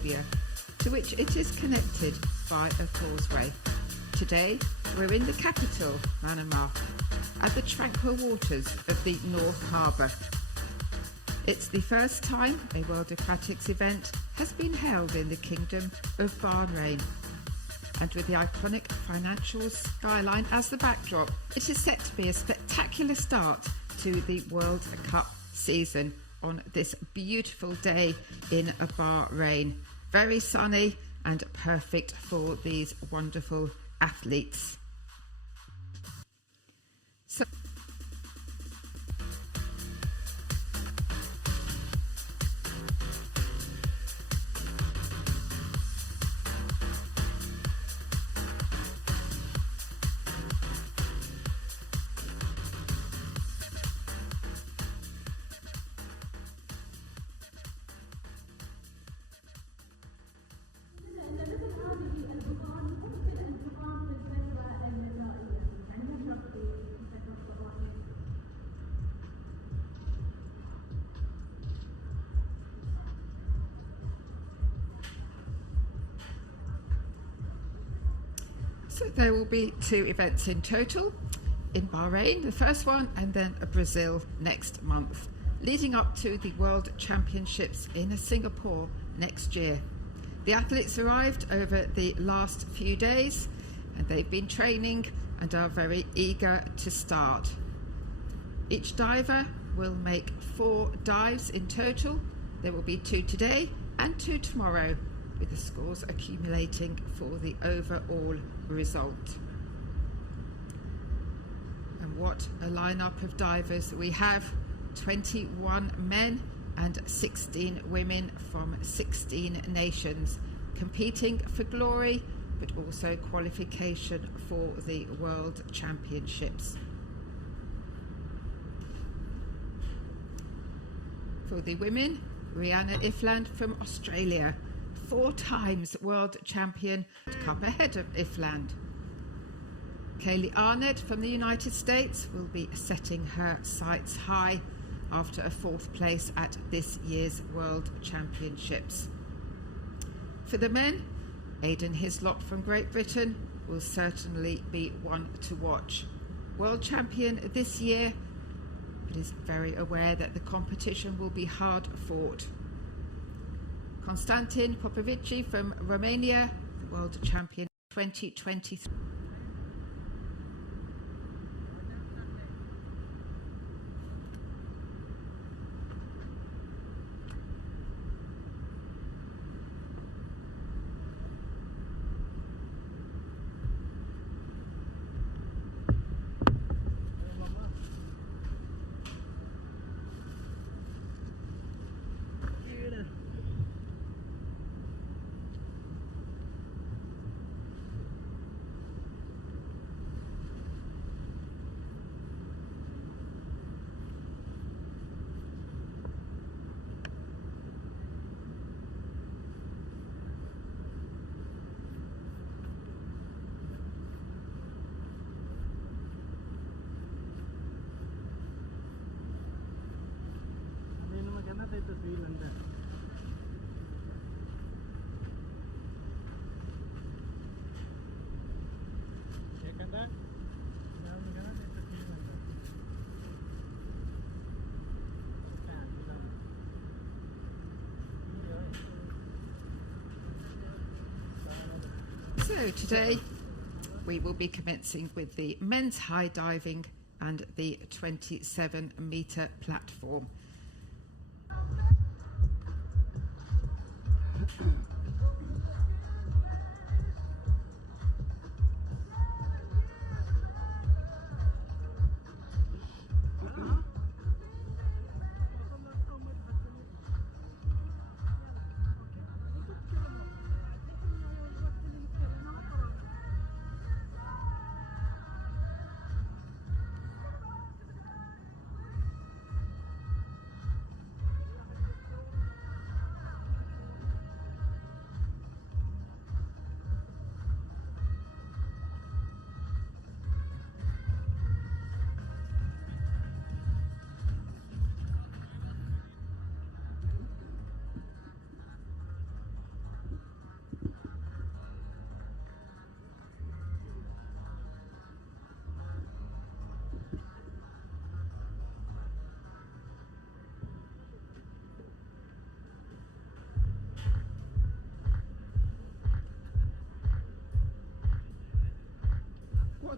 Arabia, to which it is connected by a causeway. Today, we're in the capital, Manama, at the tranquil waters of the North Harbour. It's the first time a World Aquatics event has been held in the Kingdom of Bahrain. And with the iconic financial skyline as the backdrop, it is set to be a spectacular start to the World Cup season on this beautiful day in Bahrain. Very sunny and perfect for these wonderful athletes. So there will be 2 events in total in Bahrain, the first one, and then Brazil next month, leading up to the World Championships in Singapore next year. The athletes arrived over the last few days and they've been training and are very eager to start. Each diver will make 4 dives in total. There will be 2 today and 2 tomorrow, with the scores accumulating for the overall result. And what a lineup of divers we have: 21 men and 16 women from 16 nations, competing for glory but also qualification for the World Championships. For the women, Rihanna Ifland from Australia, 4 times world champion, cup ahead of Ifland. Kaylee Arnett from the United States will be setting her sights high after a 4th place at this year's World Championships. For the men, Aidan Hislop from Great Britain will certainly be one to watch. World champion this year, but is very aware that the competition will be hard fought. Konstantin Popovici from Romania, the world champion 2023. So today we will be commencing with the men's high diving and the 27-metre platform.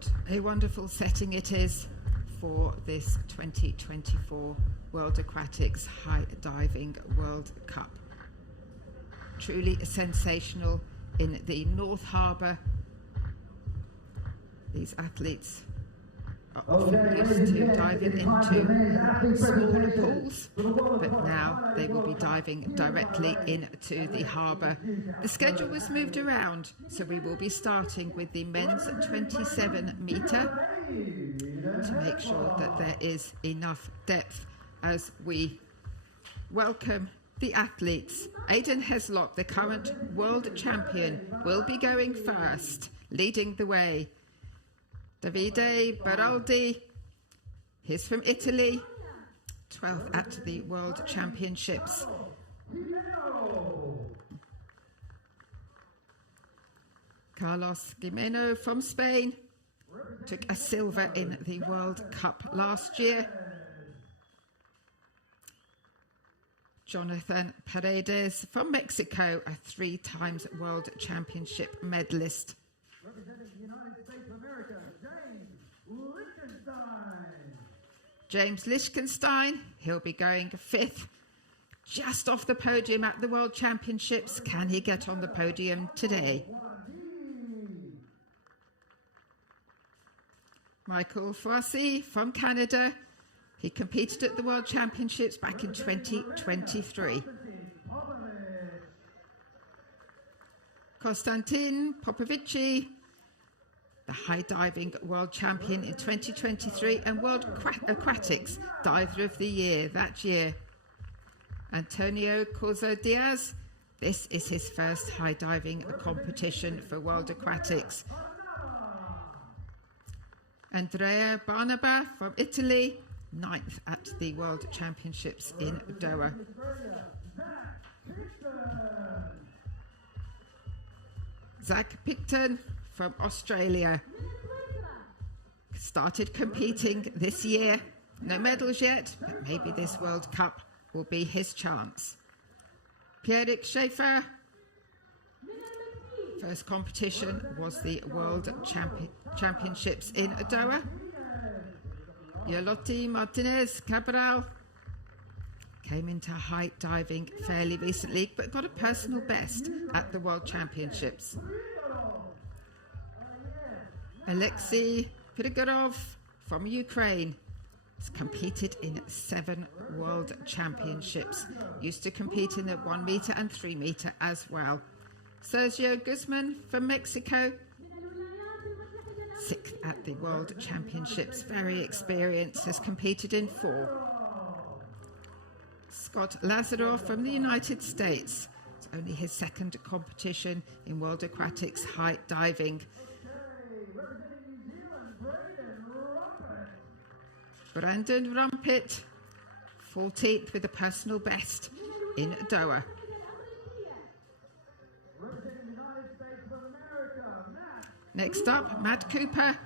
What a wonderful setting it is for this 2024 World Aquatics High Diving World Cup. Truly sensational in the North Harbour. These athletes are often used to diving into smaller pools, but now they will be diving directly into the harbour. The schedule was moved around, so we will be starting with the men's 27 metre to make sure that there is enough depth as we welcome the athletes. Aidan Heslop, the current world champion, will be going first, leading the way. Davide Beraldi, he's from Italy, 12th at the World Championships. Carlos Gimeno from Spain took a silver in the World Cup last year. Jonathan Paredes from Mexico, a 3 times World Championship medalist. Representing the United States of America, James Lichtenstein. James Lichtenstein, he'll be going 5th, just off the podium at the World Championships. Can he get on the podium today? Michael Foissy from Canada. He competed at the World Championships back in 2023. Konstantin Popovici, the high diving world champion in 2023 and World Aquatics Diver of the Year that year. Antonio Corzo Diaz, this is his first high diving competition for World Aquatics. Andrea Barnaba from Italy, 9th at the World Championships in Doha. Zach Picton from Australia started competing this year. No medals yet, but maybe this World Cup will be his chance. Pierrick Schaefer, first competition was the World Championships in Doha. Yolotti Martinez Cabral came into height diving fairly recently, but got a personal best at the World Championships. Alexei Prigorov from Ukraine has competed in 7 World Championships. Used to compete in the 1 metre and 3 metre as well. Sergio Guzman from Mexico, 6th at the World Championships. Very experienced, has competed in 4. Scott Lazarov from the United States. It's only his 2nd competition in World Aquatics height diving. Brandon Rumpet, 14th with a personal best in Doha. Next up, Matt Cooper.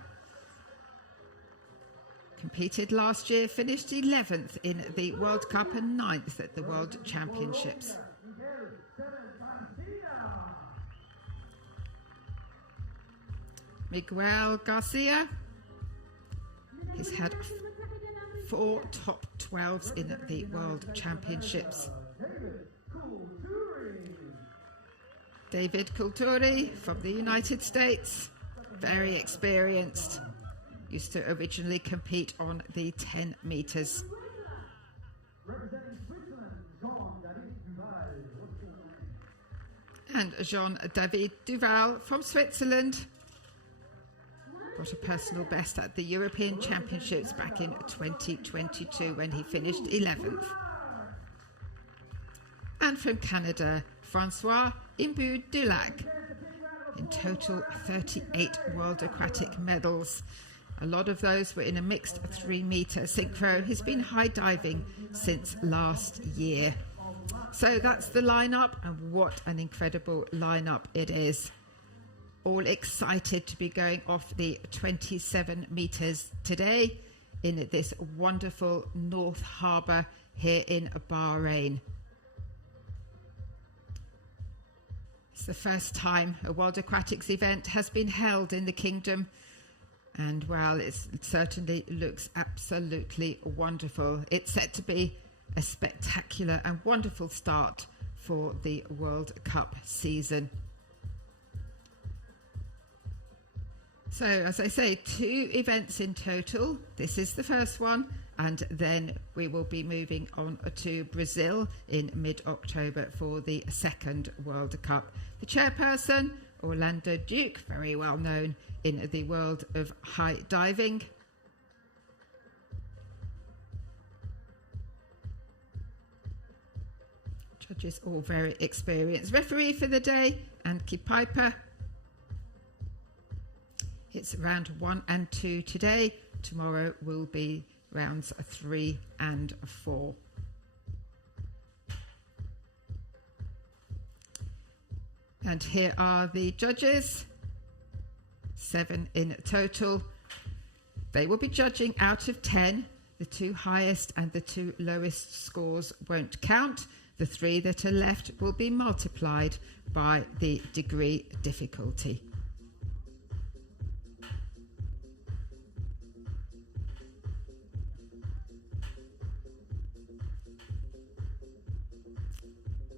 Competed last year, finished 11th in the World Cup and 9th at the World Championships. Miguel Garcia. He's had 4 top 12s in the World Championships. David Kulturi from the United States, very experienced. Used to originally compete on the 10 metres. And Jean-David Duval from Switzerland. Got a personal best at the European Championships back in 2022 when he finished 11th. And from Canada, Francois Imbu Dulac. In total, 38 World Aquatic medals. A lot of those were in a mixed 3 metre synchro. He's been high diving since last year. So that's the lineup, and what an incredible lineup it is. All excited to be going off the 27 metres today in this wonderful North Harbour here in Bahrain. It's the first time a World Aquatics event has been held in the Kingdom, And well, it certainly looks absolutely wonderful. It's set to be a spectacular and wonderful start for the World Cup season. So, as I say, 2 events in total. This is the first one, and then we will be moving on to Brazil in mid-October for the second World Cup. The chairperson, Orlando Duke, very well known in the world of high diving. Judges all very experienced. Referee for the day, Anki Piper. It's round 1 and 2 today. Tomorrow will be rounds 3 and 4. And here are the judges, 7 in total. They will be judging out of 10. The 2 highest and the 2 lowest scores won't count. The 3 that are left will be multiplied by the degree difficulty.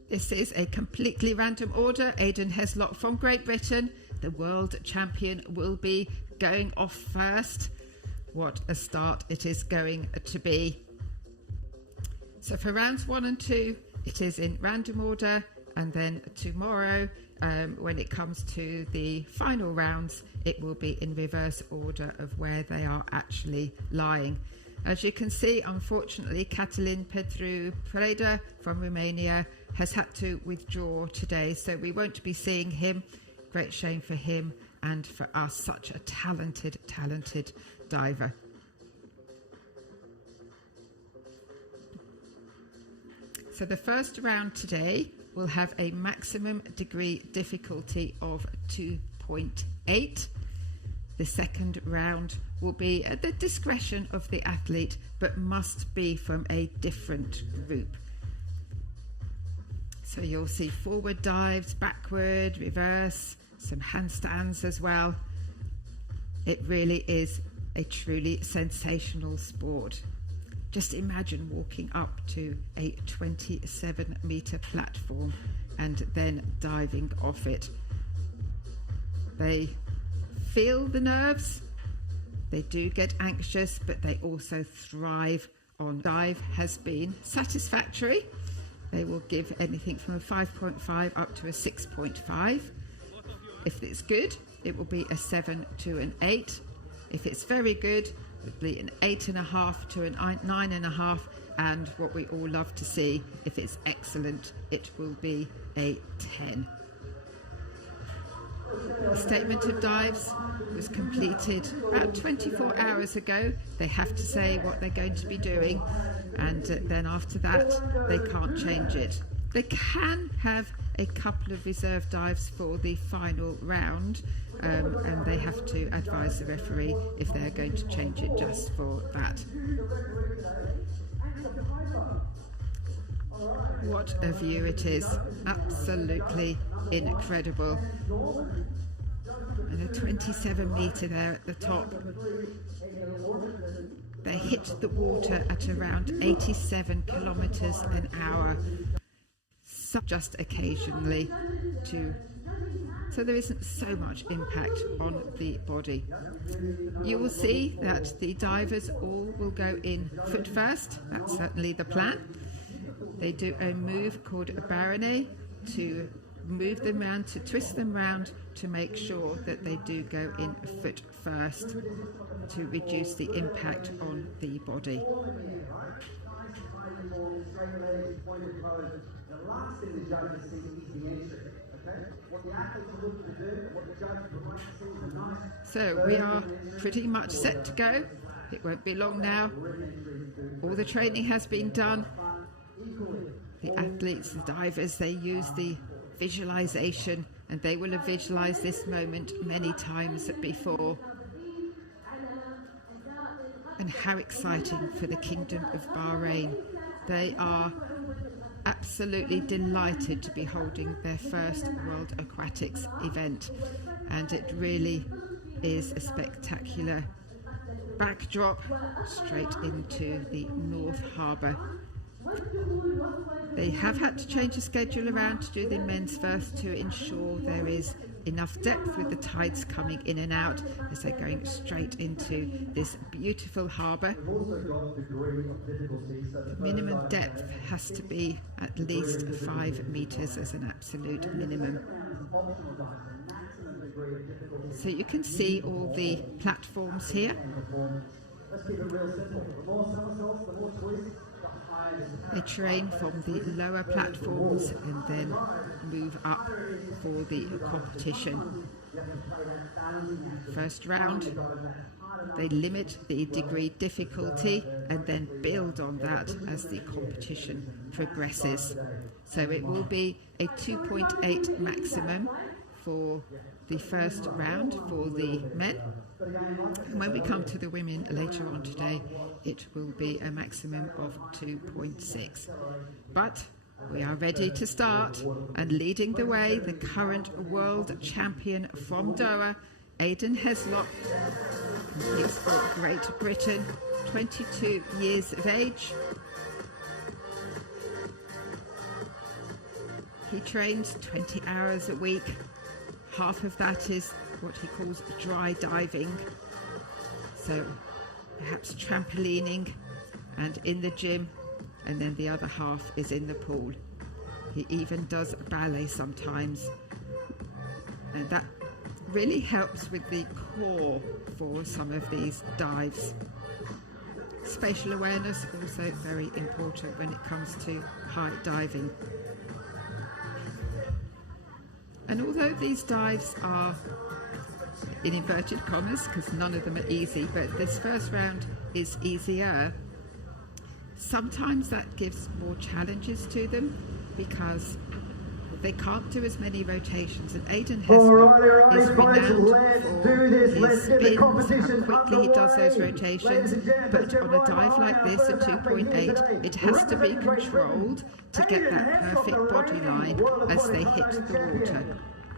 This is a completely random order. Aidan Heslop from Great Britain, the world champion, will be going off first. What a start it is going to be. So for rounds 1 and 2, it is in random order, and then tomorrow, when it comes to the final rounds, it will be in reverse order of where they are actually lying. As you can see, unfortunately, Catalin Petru Preda from Romania has had to withdraw today, so we won't be seeing him. Great shame for him and for us, such a talented diver. So the first round today will have a maximum degree difficulty of 2.8. The second round will be at the discretion of the athlete, but must be from a different group. So you'll see forward dives, backward, reverse, some handstands as well. It really is a truly sensational sport. Just imagine walking up to a 27-meter platform and then diving off it. They feel the nerves, they do get anxious, but they also thrive on. Dive has been satisfactory. They will give anything from a 5.5 up to a 6.5. If it's good, it will be a 7 to an 8. If it's very good, it will be an 8.5 to a 9.5. And what we all love to see, if it's excellent, it will be a 10. The statement of dives was completed about 24 hours ago. They have to say what they're going to be doing, and then after that they can't change it. They can have a couple of reserve dives for the final round, and they have to advise the referee if they're going to change it just for that. What a view it is, absolutely incredible. And a 27 metre there at the top. They hit the water at around 87 kilometres an hour, just occasionally, so there isn't so much impact on the body. You will see that the divers all will go in foot first. That's certainly the plan. They do a move called a baronet to move them round, to twist them round, to make sure that they do go in foot first to reduce the impact on the body. So we are pretty much set to go. It won't be long now. All the training has been done. The athletes, the divers, they use the visualization, and they will have visualized this moment many times before. And how exciting for the Kingdom of Bahrain. They are absolutely delighted to be holding their first World Aquatics event, and it really is a spectacular backdrop straight into the North Harbour. They have had to change the schedule around to do the men's first to ensure there is enough depth with the tides coming in and out as they're going straight into this beautiful harbour. The minimum depth has to be at least 5 metres as an absolute minimum. So you can see all the platforms here. They train from the lower platforms and then move up for the competition. First round, they limit the degree difficulty and then build on that as the competition progresses. So it will be a 2.8 maximum for the first round for the men. And when we come to the women later on today, it will be a maximum of 2.6. But we are ready to start, and leading the way, the current world champion from Doha, Aidan Heslop, competes for Great Britain, 22 years of age. He trains 20 hours a week. Half of that is what he calls dry diving, so perhaps trampolining and in the gym, and then the other half is in the pool. He even does ballet sometimes, and that really helps with the core for some of these dives. Spatial awareness also very important when it comes to high diving. And although these dives are in inverted commas, because none of them are easy, but this first round is easier, sometimes that gives more challenges to them because they can't do as many rotations, and Aidan Heslop is renowned for his spins, how quickly he does those rotations, but on a dive like this at 2.8, it has to be controlled to get that perfect body line as they hit the water.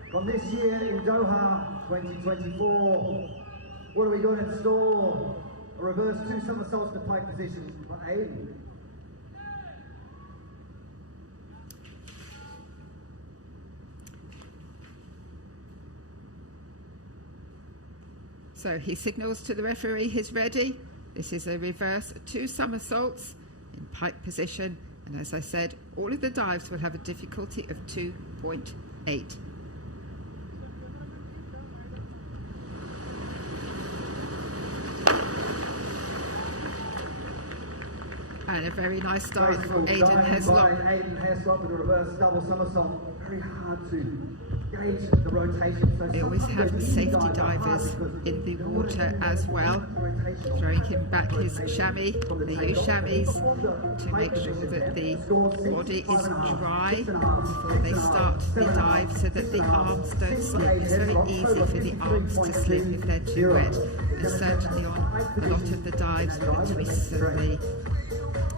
From this year in Doha 2024, what have we got in store? A reverse 2 somersaults to pike position for Aidan. So he signals to the referee he's ready. This is a reverse 2 somersaults in pike position, and as I said, all of the dives will have a difficulty of 2.8. And a very nice start from Aidan Heslop. Aidan Heslop with a reverse double somersault. Very hard to gauge the rotation. They always have safety divers in the water as well, throwing him back his chamois. They use chamois to make sure that the body is dry before they start the dive so that the arms don't slip. It's very easy for the arms to slip if they're too wet. And certainly on a lot of the dives with the twists and the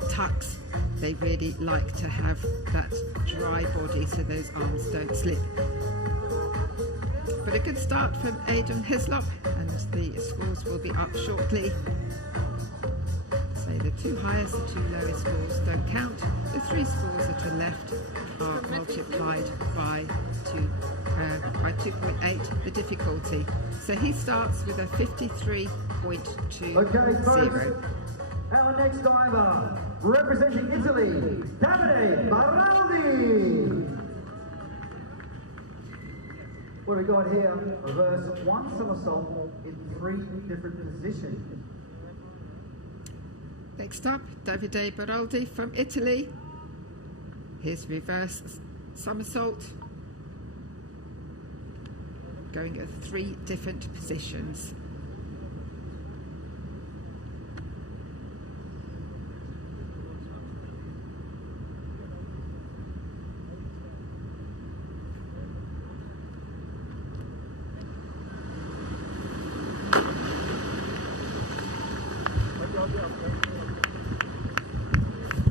tucks, they really like to have that dry body so those arms don't slip. But a good start from Aidan Heslop, and the scores will be up shortly. So the 2 highest, the 2 lowest scores don't count. The 3 scores that are left are multiplied by 2.8, the difficulty. So he starts with a 53.20. Okay, folks. Our next diver, representing Italy, Davide Baraldi. What have we got here? Reverse 1 somersault in 3 different positions. Next up, Davide Baraldi from Italy. His reverse somersault, going at 3 different positions.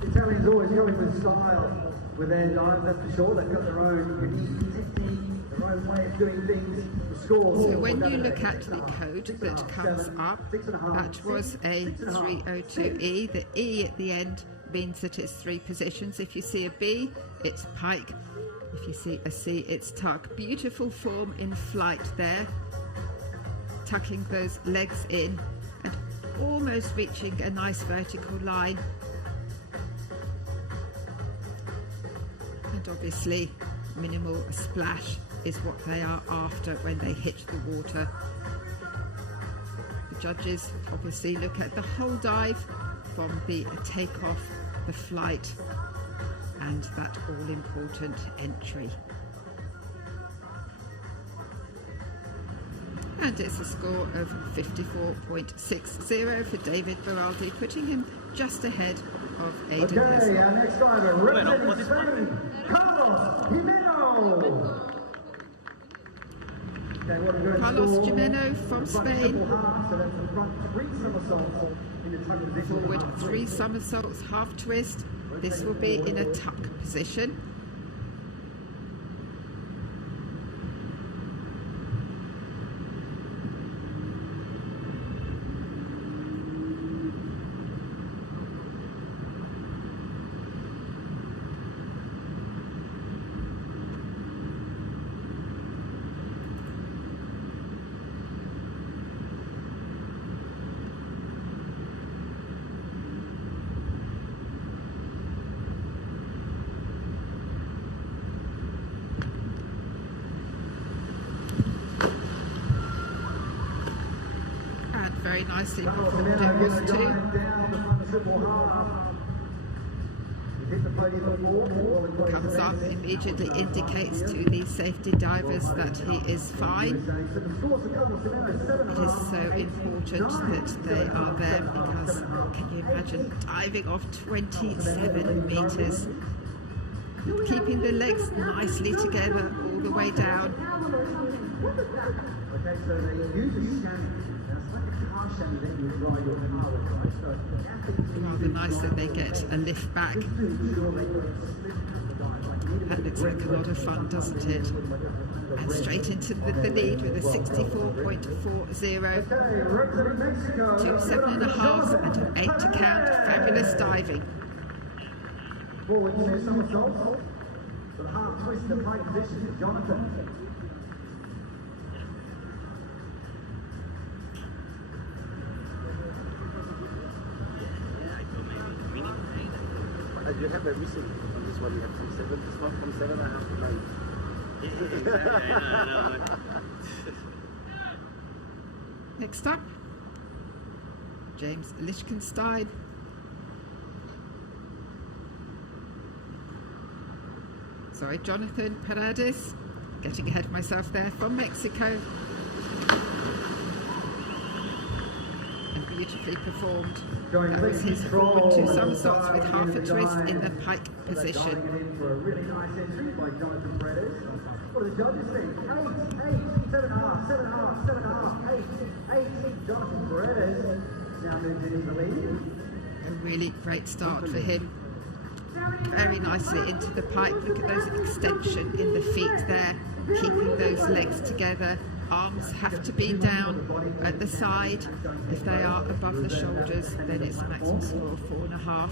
Italians always going with style with their dives, that's for sure. They've got their own unique technique, their own way of doing things, the scores. So when you look at the code that comes up, that was a 302E. The E at the end means that it's 3 positions. If you see a B, it's pike. If you see a C, it's tuck. Beautiful form in flight there, tucking those legs in and almost reaching a nice vertical line. And obviously minimal splash is what they are after when they hit the water. The judges obviously look at the whole dive, from the takeoff, the flight, and that all-important entry. And it's a score of 54.60 for David Beraldi, putting him just ahead of Aidan Okay, Hessel. our next diver, representing Spain, Carlos Jimeno. Okay, what are we going to Carlos score? Jimeno from Front Spain. triple half, so that's the front 3 somersaults in the tuck position. Forward 3 somersaults, half twist. This will be in a tuck position. Very nicely performed it was too. Comes up, immediately indicates to the safety divers that he is fine. It is so important that they are there, because can you imagine diving off 27 meters, keeping the legs nicely together all the way down. Okay, so they use a chamois. Rather nice that they get a lift back. That looks like a lot of fun, doesn't it? And straight into the lead with a 64.40. 2 7.5 and an 8 to count. Fabulous diving. Forward 2 somersaults. The half twist and pike position, Jonathan. You have a missing on this one. You have from 7. This one from 7.5 to 9. Next up, James Lichtenstein. Sorry, Jonathan Paredes. Getting ahead of myself there, from Mexico. And beautifully performed. That was his forward 2 somersaults with half a twist in the pike position. For a really nice entry by Jonathan Paredes. What do the judges think? 8, 7.5, 7.5, 7.5, 8. Jonathan Paredes now moves into the lead. A really great start for him. Very nicely into the pike. Look at those extension in the feet there, keeping those legs together. Arms have to be down at the side. If they are above the shoulders, then it's a maximum score of 4.5.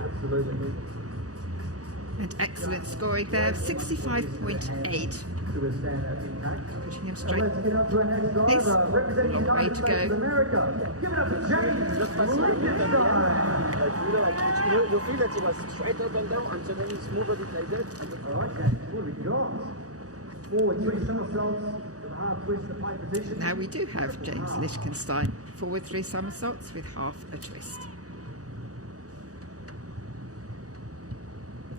Absolutely. And excellent scoring there, 65.8. Pushing him straight. Let's get up to our next This driver, representing long way United to States of go. America. Give it up to James Lichtenstein. You feel that it was straight up and down, and suddenly it's moved a bit like that. Okay, what have we got? Forward 3 somersaults, the half twist, the pike position. Now we do have James Lichtenstein. Forward 3 somersaults with half a twist.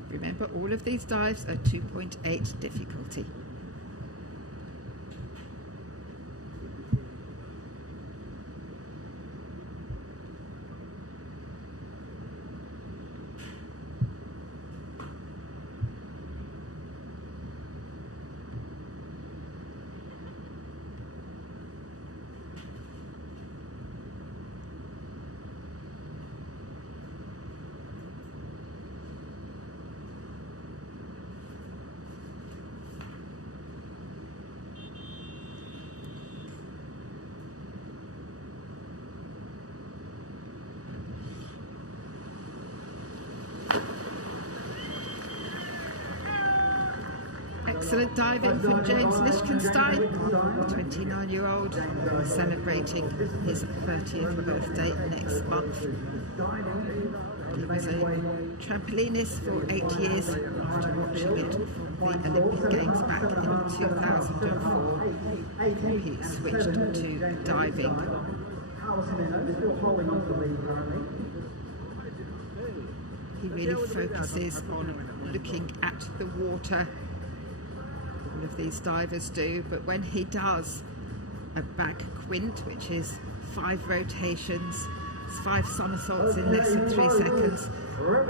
Remember, all of these dives are 2.8 difficulty. Excellent diving from James Lichtenstein, 29-year-old, celebrating his 30th birthday next month. He was a trampolinist for 8 years after watching it from the Olympic Games back in 2004. He switched to diving. He really focuses on looking at the water. All of these divers do, but when he does a back quint, which is 5 rotations, 5 somersaults in less than 3 seconds,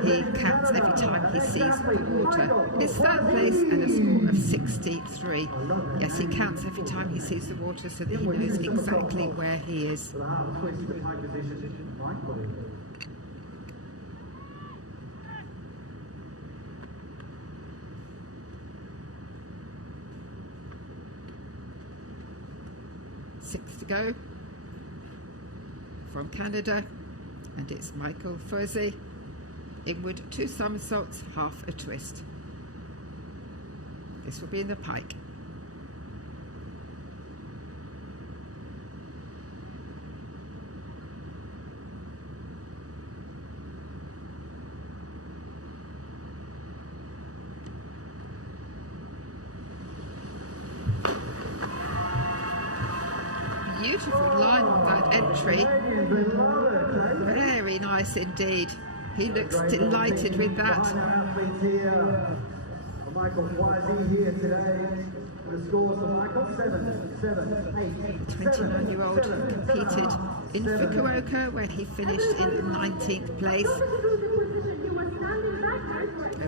he counts every time he sees the water. It's third place and a score of 63. Yes, he counts every time he sees the water so that he knows exactly where he is. Sixth to go from Canada, and it's Michael Fuzzy. Inward 2 somersaults, half a twist. This will be in the pike. Beautiful line on that entry. Very nice indeed. He looks delighted with that. Michael, why is he here today? The scores for Michael, 7, 8, 29-year-old competed in Fukuoka, where he finished in 19th place.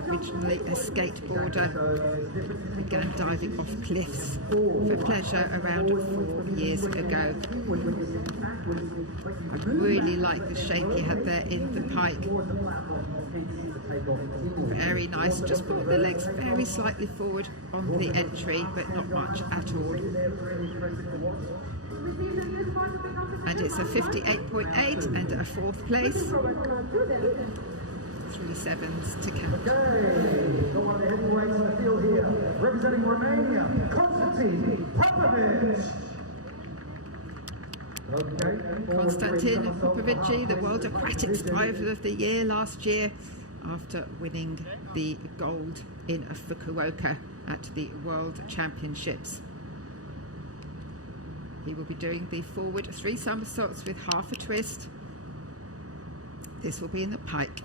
Originally a skateboarder, began diving off cliffs for pleasure around 4 years ago. I really like the shape he had there in the pike. Very nice, just brought the legs very slightly forward on the entry, but not much at all. And it's a 58.8 and a 4th place. 3 sevens to count. Okay, got one of the heavyweights in the field here, representing Romania, Konstantin Popovic. Konstantin Popovic, the World Aquatics Diver of the Year last year, after winning the gold in Fukuoka at the World Championships. He will be doing the forward 3 somersaults with half a twist. This will be in the pike.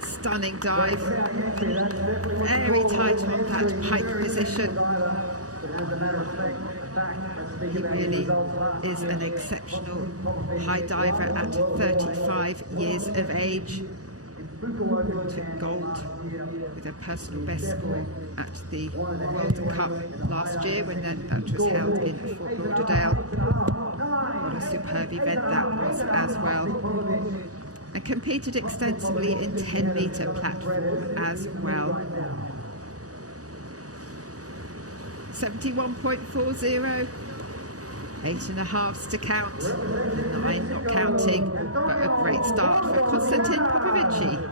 Stunning dive, very tight on that pike position. He really is an exceptional high diver at 35 years of age. Took gold with a personal best score at the World Cup last year when that was held in Fort Lauderdale. What a superb event that was as well. And competed extensively in 10-metre platform as well. 71.40, 8.5 to count, 9 not counting, but a great start for Konstantin Popovic.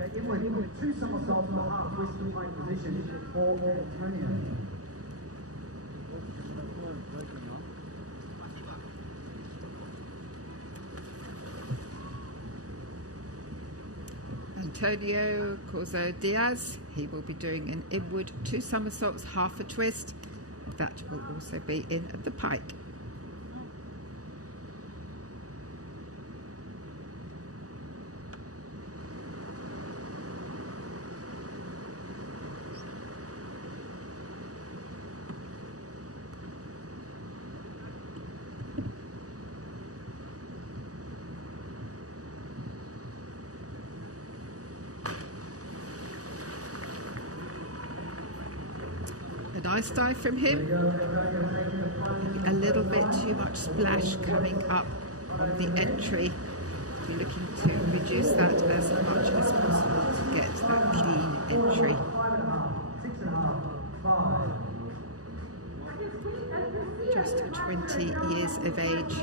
Okay, in 2 somersaults and a half twist in pike position for Antonio. Antonio Corzo Diaz, he will be doing an inward 2 somersaults, half a twist. That will also be in the pike. A nice dive from him. Maybe a little bit too much splash coming up on the entry. We're looking to reduce that as much as possible to get that clean entry. 6.5. Just 20 years of age.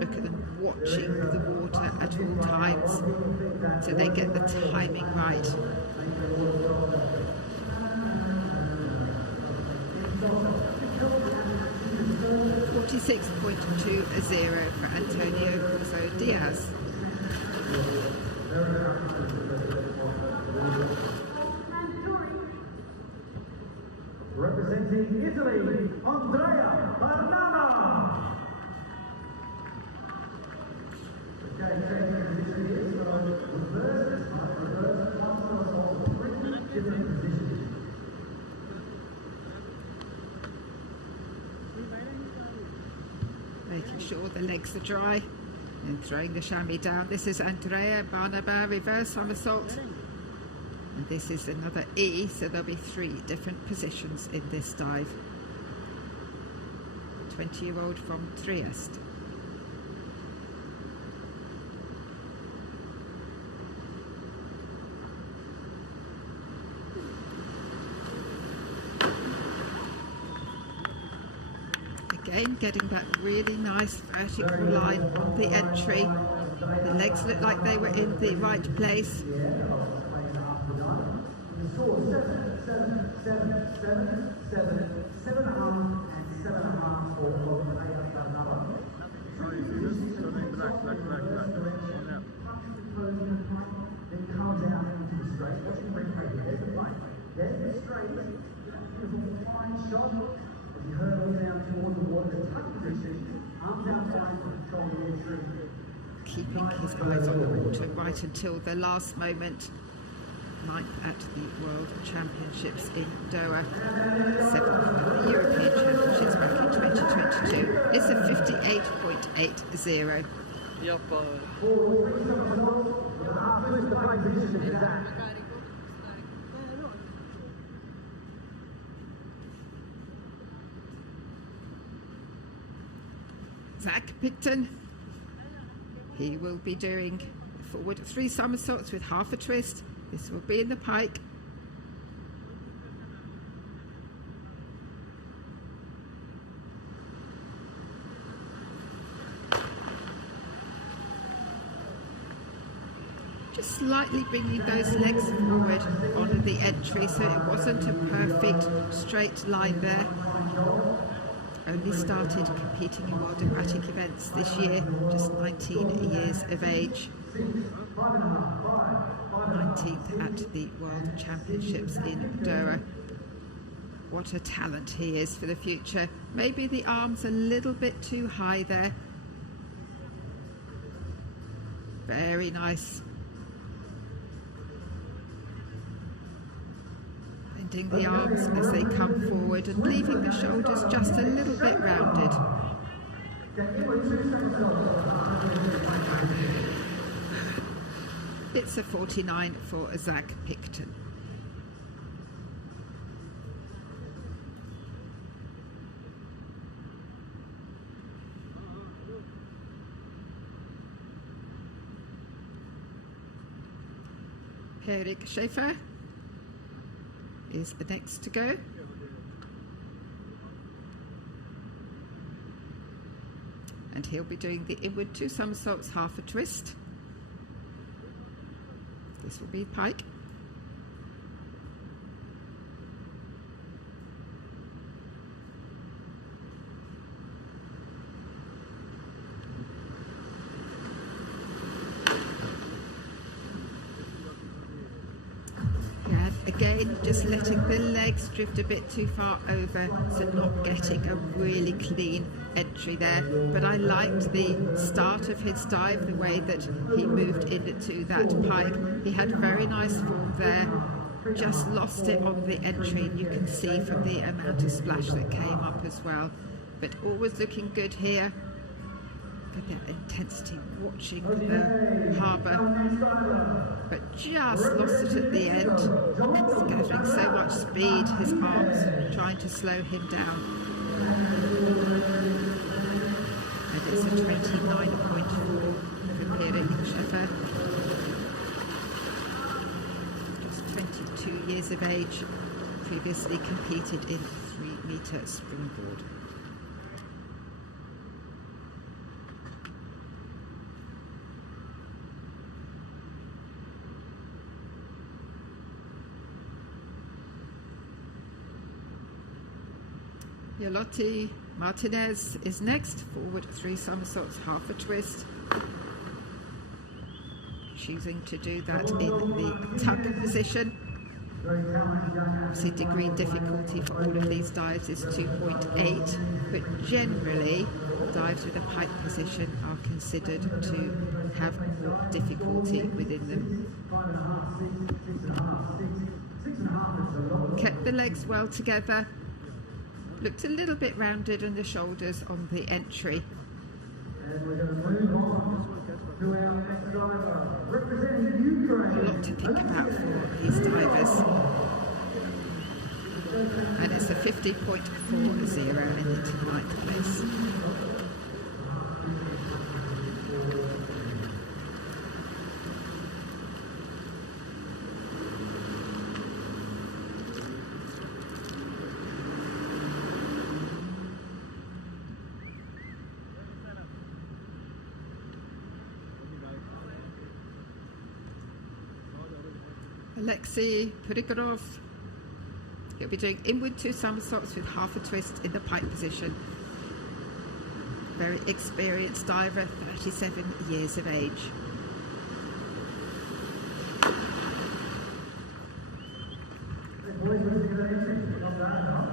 Look at them watching the water at all times so they get the timing right. 46.20 for Antonio Corso Diaz. Representing Italy, Andrea Manama. Okay, changing position here. So reverse, one somersault, 3 different positions. Making sure the legs are dry and throwing the chamois down. This is Andrea Manama reverse somersault. And this is another E, so there'll be 3 different positions in this dive. 20-year-old from Trieste. Again, getting that really nice vertical line on the entry. The legs look like they were in the right place. Score 7, 7, 7, 7, 7, 7.5 and 7.5 for Andrea Manama. Then comes out into the straight. Watch him bring paper. There's the plane. There's the straight. Beautiful fine shot. As he hurdles down towards the water, the tuck position. Arms out wide to control the entry. Keeping his eyes on the water right until the last moment. 9th at the World Championships in Doha, 7th at the European Championships back in 2022. It's a 58.80. Yep. Twist the plane position to that. Zach Picton, he will be doing forward 3 somersaults with half a twist. This will be in the pike. Just slightly bringing those legs forward on the entry, so it wasn't a perfect straight line there. Only started competing in World Aquatic events this year, just 19 years of age. 19th at the World Championships in Doha. What a talent he is for the future. Maybe the arms a little bit too high there. Very nice. Bending the arms as they come forward and leaving the shoulders just a little bit rounded. It's a 49 for Zach Picton. Eric Schaefer is the next to go. And he'll be doing the inward 2 somersaults, half a twist. This will be pike. And again, just letting the legs drift a bit too far over, so not getting a really clean entry there. But I liked the start of his dive, the way that he moved into that pike. He had very nice form there, just lost it on the entry, and you can see from the amount of splash that came up as well. But always looking good here. Look at that intensity, watching the harbour. but just lost it at the end. He's gathering so much speed, his arms trying to slow him down. And it's a 29.4 for Pierre Scheffer. Just 22 years of age, previously competed in 3-metre springboard. Yolotti Martinez is next, forward 3 somersaults, half a twist. Choosing to do that in the tuck position. Obviously degree difficulty for all of these dives is 2.8, but generally dives with a pike position are considered to have more difficulty within them. Kept the legs well together. Looked a little bit rounded on the shoulders on the entry. And we're going to move on to our next diver, representing Ukraine. A lot to think about for these divers. And it's a 50.40 and into 9th place. Alexei Purigorov. He'll be doing inward 2 somersaults with half a twist in the pike position. Very experienced diver, 37 years of age.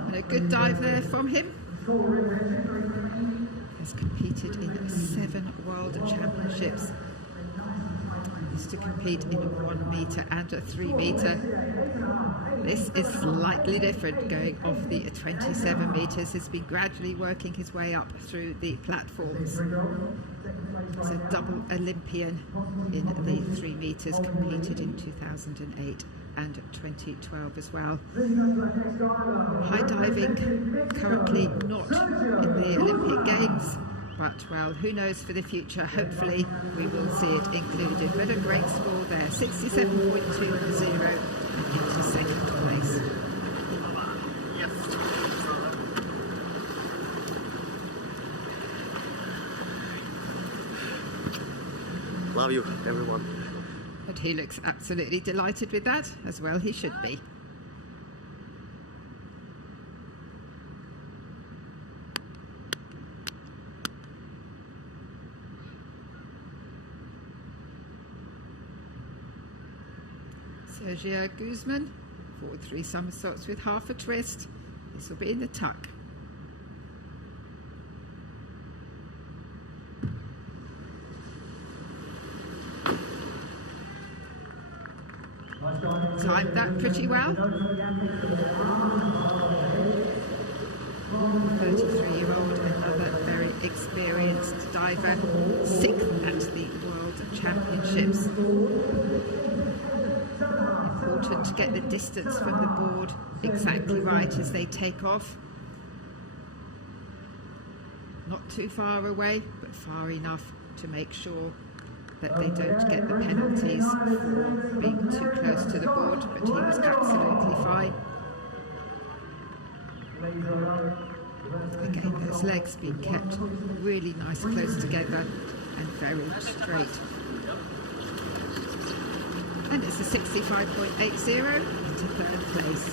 And a good dive there from him. Has competed in 7 World Championships. Used to compete in a 1 metre and a 3 metre. This is slightly different, going off the 27 metres. He's been gradually working his way up through the platforms. He's a double Olympian in the 3 metres, competed in 2008 and 2012 as well. High diving, currently not in the Olympic Games. But, well, who knows for the future? Hopefully we will see it included. But a great score there, 67.20 and into 2nd place. Love you, everyone. But he looks absolutely delighted with that, as well he should be. Sergio Guzman, forward 3 somersaults with half a twist. This will be in the tuck. Timed that pretty well. 33-year-old, another very experienced diver, 6th at the World Championships. Important to get the distance from the board exactly right as they take off. Not too far away, but far enough to make sure that they don't get the penalties for being too close to the board, but he was absolutely fine. Again, those legs being kept really nice close together and very straight. And it's a 65.80 into 3rd place.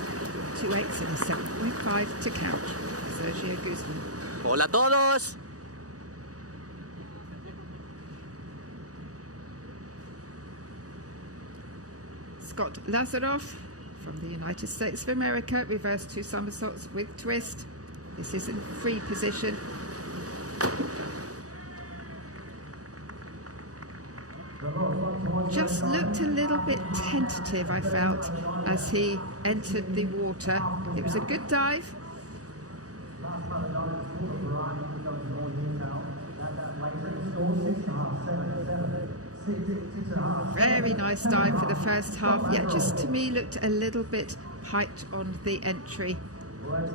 2 8s and a 7.5 to count. Sergio Guzman. Hola a todos. Scott Lazaroff from the United States of America, reverse 2 somersaults with twist. This is in free position. Just looked a little bit tentative, I felt, as he entered the water. It was a good dive. Very nice dive for the first half. Yeah, just to me looked a little bit height on the entry. But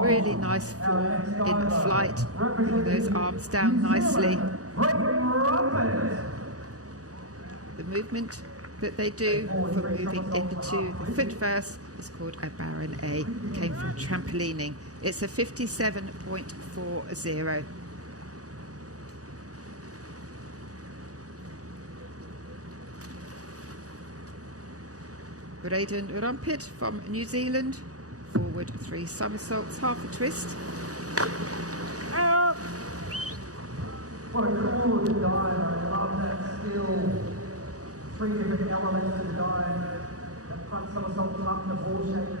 really nice form in flight. Bring those arms down nicely. The movement that they do for moving into the foot first is called a Baron A. Came from trampolining. It's a 57.40. Braden Rumpet from New Zealand. Forward 3 somersaults, half a twist. Out! What a cool dive. I love that skill. 3 different elements to the dive. That front somersault up, the ball shape.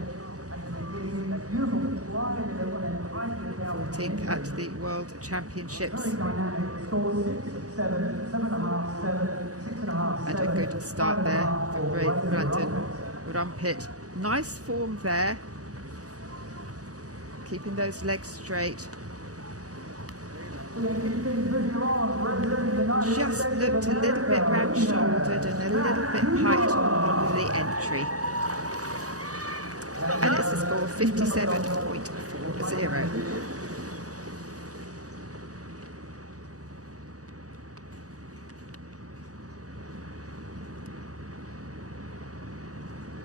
That beautiful line and hiking down. 14th at the World Championships. Score 6, 7, 7.5, 7, 6.5. And a good start there from Brandon Rumpet. Nice form there. Keeping those legs straight. Just looked a little bit round-shouldered and a little bit height on the entry. And it's a score 57.40.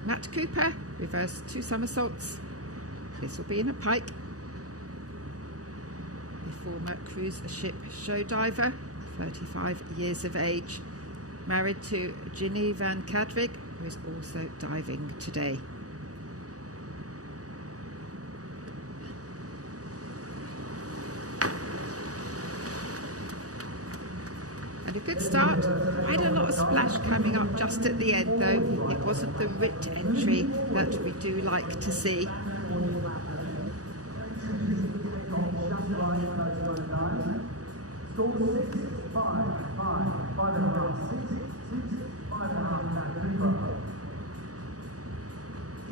Matt Cooper, reverse 2 somersaults. This will be in a pike. The former cruise ship show diver, 35 years of age, married to Ginny van Kadvig, who is also diving today. And a good start. Quite a lot of splash coming up just at the end though. It wasn't the ripped entry that we do like to see.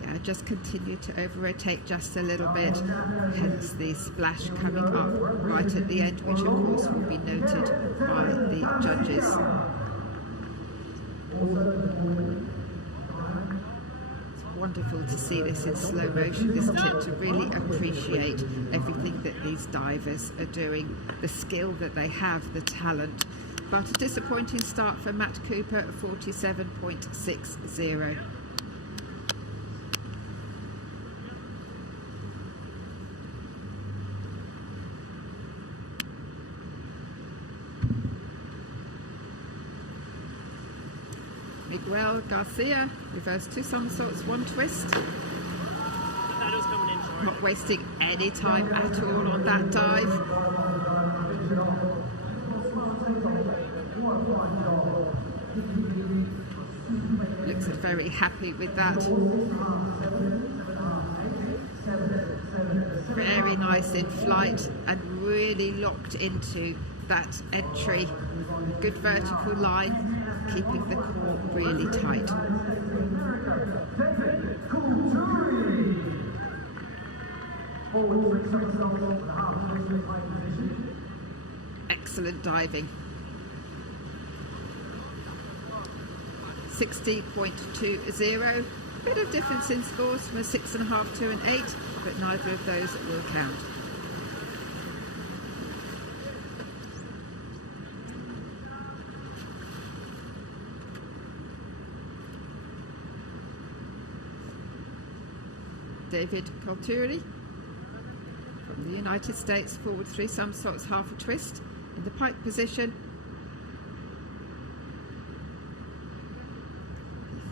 Yeah, just continue to over-rotate just a little bit, hence the splash coming up right at the end, which of course will be noted by the judges. It's wonderful to see this in slow motion, isn't it? To really appreciate everything that these divers are doing, the skill that they have, the talent. But a disappointing start for Matt Cooper at 47.60. Miguel Garcia, reverse 2 somersaults, 1 twist. Not wasting any time at all on that dive. Looks very happy with that. Very nice in flight and really locked into that entry. Good vertical line, keeping the core really tight. Excellent diving. 60.20. Bit of difference in scores from a 6.5 to an 8, but neither of those will count. David Colturi from the United States, forward 3 somersaults, half a twist in the pike position.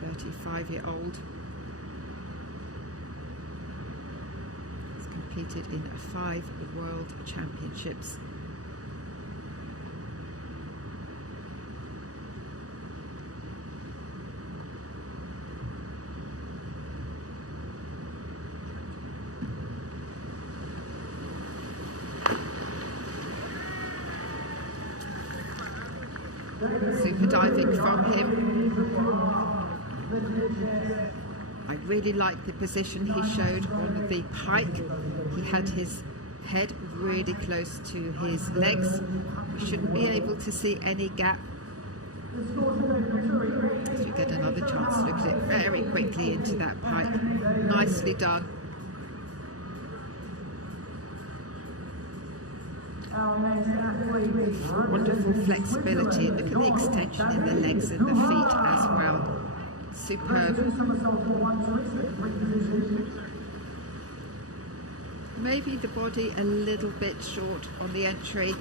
The 35-year-old has competed in 5 World Championships. Super diving from him. I really like the position he showed on the pike. He had his head really close to his legs. You shouldn't be able to see any gap As we get another chance to look at it very quickly into that pipe. Nicely done. Wonderful flexibility. Look at the extension in the legs and the feet as well. Superb. Maybe the body a little bit short on the entry.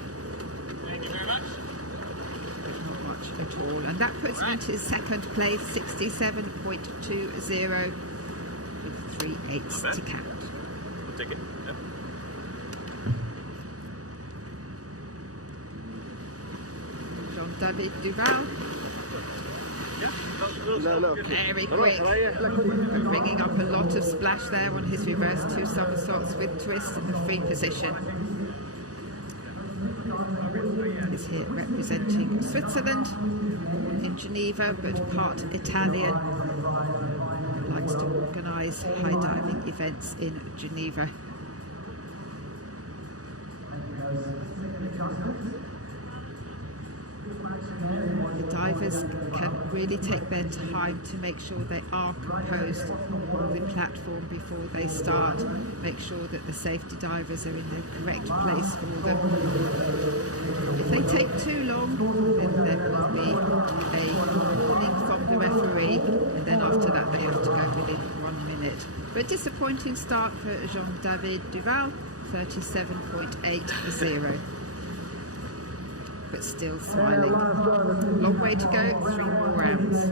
Thank you very much. But not much at all. And that puts him into second place, 67.20 with 3/8 to count. We'll take it. Yep. Jean-David Duval. No. Very quick. Bringing up a lot of splash there on his reverse 2 somersaults with twist in the free position. He's here representing Switzerland in Geneva, but part Italian. Likes to organise high diving events in Geneva. The divers can really take their time to make sure they are composed on the platform before they start. Make sure that the safety divers are in the correct place for them. If they take too long, then there will be a warning from the referee, and then after that they have to go within 1 minute. But disappointing start for Jean-David Duval, 37.80. But still smiling. Long way to go, 3 more rounds.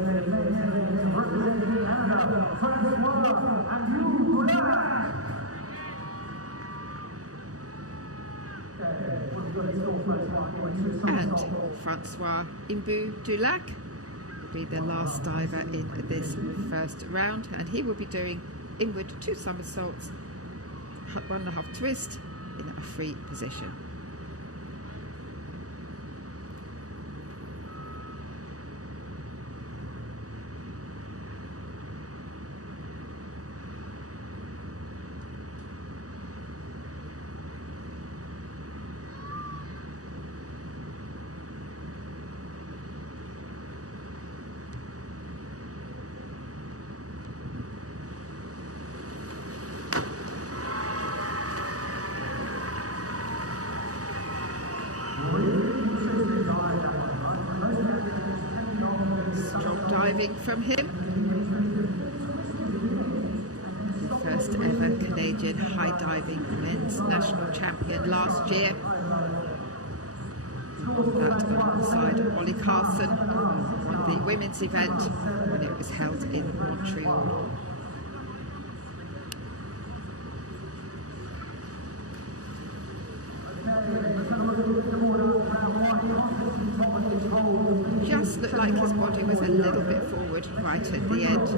And Francois Imbu-Dulac will be the last diver in this first round, and he will be doing inward 2 somersaults, 1.5 twist in a free position. Strong diving from him. The first ever Canadian high diving men's national champion last year. That alongside Molly Carson won the women's event when it was held in Montreal. Just looked like his body was a little bit forward right at the end.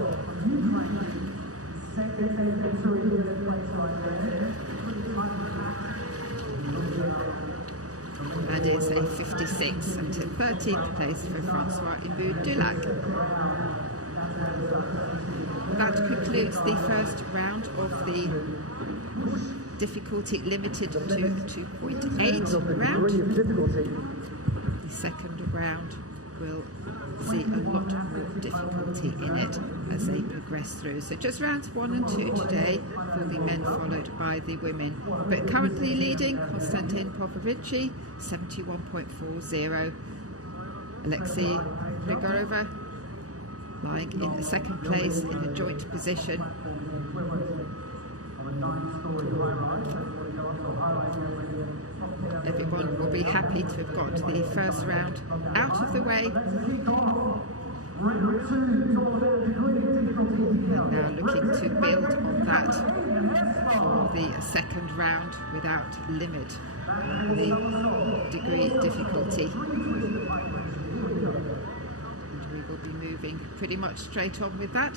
And it's a 56 and 13th place for Francois Imbu-Dulac. That concludes the first round of the difficulty limited to 2.8 round. The second round will see a lot more difficulty in it as they progress through. So just rounds 1 and 2 today for the men, followed by the women. But currently leading, Konstantin Popovici, 71.40. Alexei Grigorova lying in second place in a joint position. Everyone will be happy to have got the first round out of the way. And now looking to build on that for the second round without limit the degree difficulty. And we will be moving pretty much straight on with that.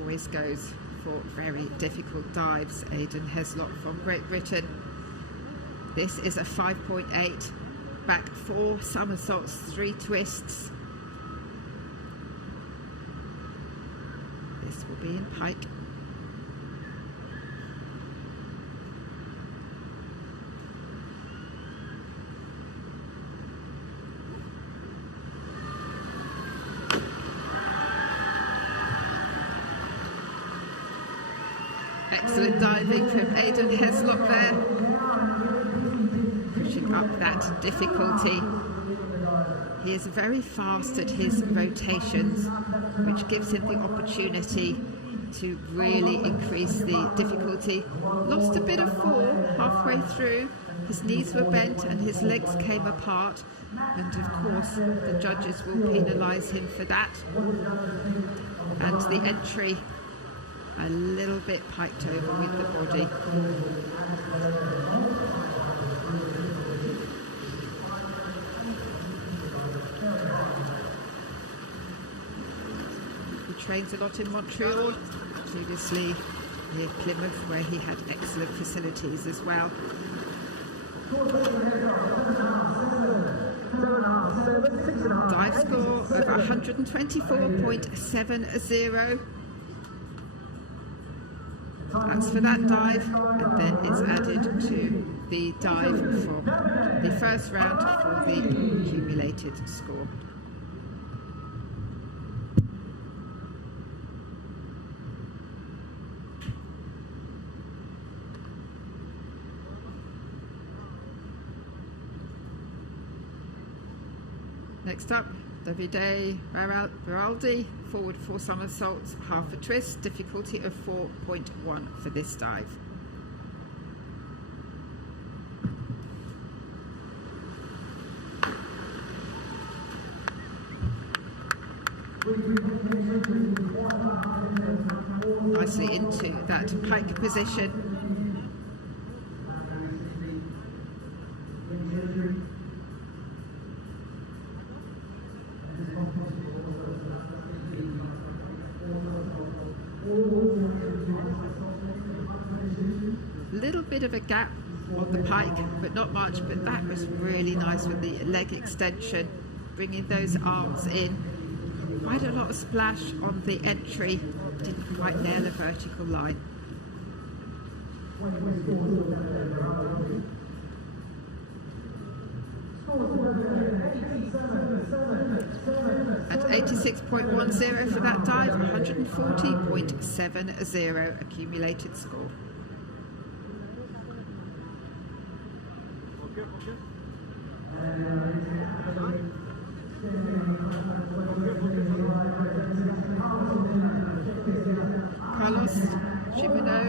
Always goes for very difficult dives. Aidan Heslop from Great Britain. This is a 5.8, back 4 somersaults, 3 twists. This will be in pike. Excellent diving from Aidan Heslop there, pushing up that difficulty. He is very fast at his rotations, which gives him the opportunity to really increase the difficulty. Lost a bit of form halfway through. His knees were bent and his legs came apart, and of course the judges will penalise him for that. And the entry a little bit piked over with the body. He trains a lot in Montreal, previously near Plymouth, where he had excellent facilities as well. Dive score of 124.70. That's for that dive, and then it's added to the dive from the first round for the accumulated score. Next up, Davide Beraldi, forward 4 somersaults, half a twist, difficulty of 4.1 for this dive. Nicely into that pike position. Little bit of a gap on the pike, but not much, but that was really nice with the leg extension, bringing those arms in. Quite a lot of splash on the entry, didn't quite nail a vertical line. At 86.10 for that dive, 140.70 accumulated score. Carlos Chimeno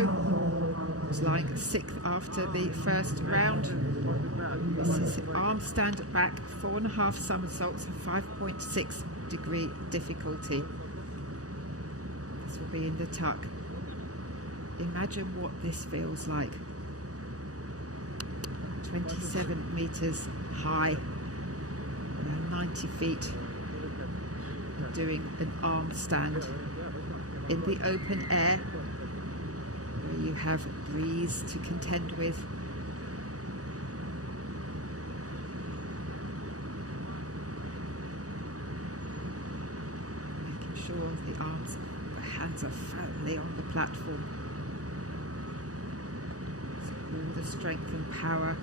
was lying 6th after the first round. This is arm stand back, 4.5 somersaults, 5.6 degree difficulty. This will be in the tuck. Imagine what this feels like. 27 meters high, around 90 feet, doing an arm stand in the open air, where you have breeze to contend with. Making sure the hands are firmly on the platform. So all the strength and power.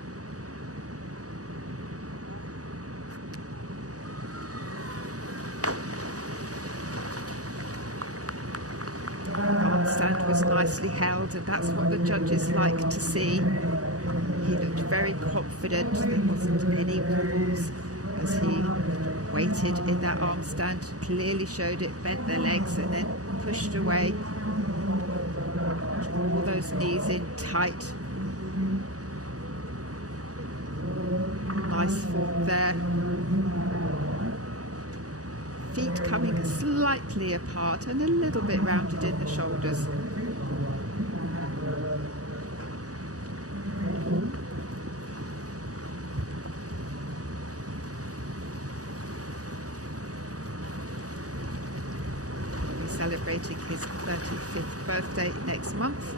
Stand was nicely held, and that's what the judges like to see. He looked very confident. There wasn't any wobbles as he waited in that arm stand. Clearly showed it, bent their legs and then pushed away. All those knees in tight. Nice form there. Feet coming slightly apart and a little bit rounded in the shoulders. He'll be celebrating his 35th birthday next month.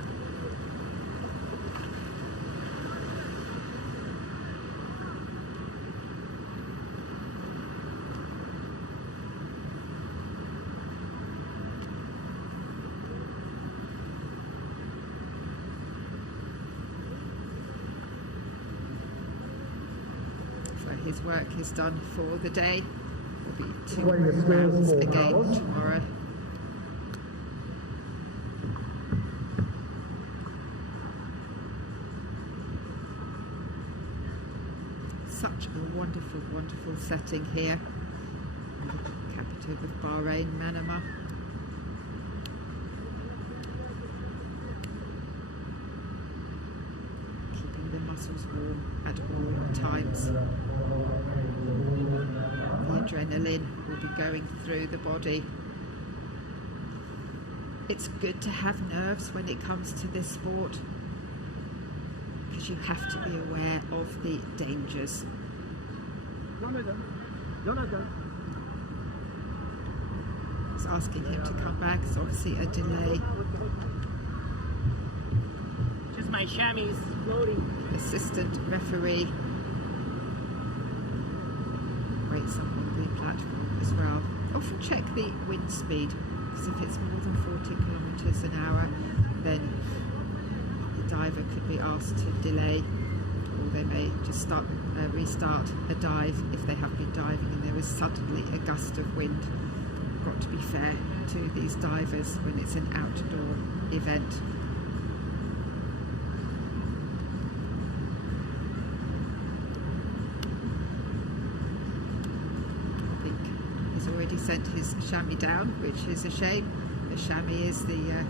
his work is done for the day. Will be 2 rounds again tomorrow. Such a wonderful, wonderful setting here. The capital of Bahrain, Manama. Keeping the muscles warm at all times. The adrenaline will be going through the body. It's good to have nerves when it comes to this sport, because you have to be aware of the dangers. It's asking him to come back. It's obviously a delay. Just my chamois floating. Assistant referee waits up on the platform as well. Often check the wind speed, because if it's more than 40 kilometres an hour, then the diver could be asked to delay, or they may just restart a dive if they have been diving and there is suddenly a gust of wind. Got to be fair to these divers when it's an outdoor event. I think he's already sent his chamois down, which is a shame. The chamois is the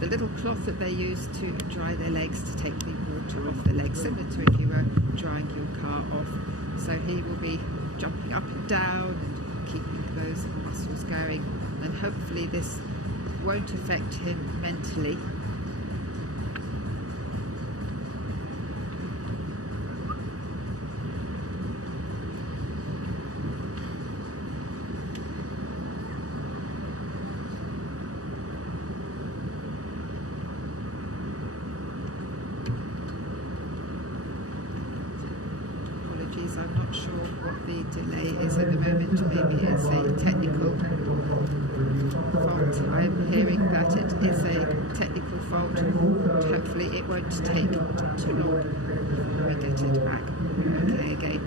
little cloth that they use to dry their legs, to take the water off the legs, similar to if you were drying your car off. So he will be jumping up and down and keeping those muscles going, and hopefully this won't affect him mentally. I'm not sure what the delay is at the moment. Maybe it's a technical fault. I'm hearing that it is a technical fault. Hopefully it won't take too long before we get it back. Okay, again,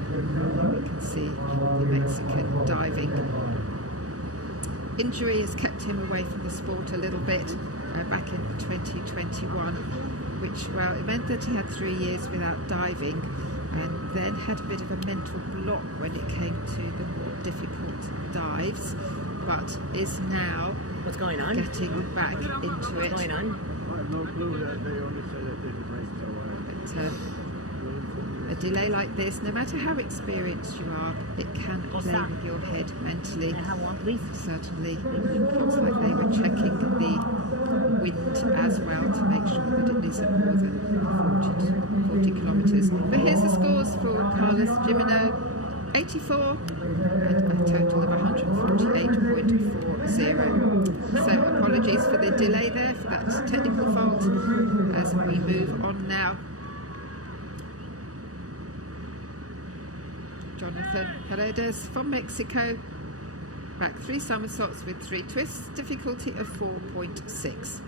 we can see the Mexican diving. Injury has kept him away from the sport a little bit back in 2021, which, well, it meant that he had 3 years without diving, and then had a bit of a mental block when it came to the more difficult dives, but is now What's going on? getting back into it. What's going on? I have no clue. They only say that they did race, so But a delay like this, no matter how experienced you are, it can play with your head mentally. Can I have one, please? Certainly, it looks like they were checking the wind as well to make sure that it isn't more than 40 kilometres. But here's the scores for Carlos Gimeno. 84 and a total of 148.40. So apologies for the delay there, for that technical fault, as we move on now. Jonathan Paredes from Mexico, back 3 somersaults with 3 twists, difficulty of 4.6.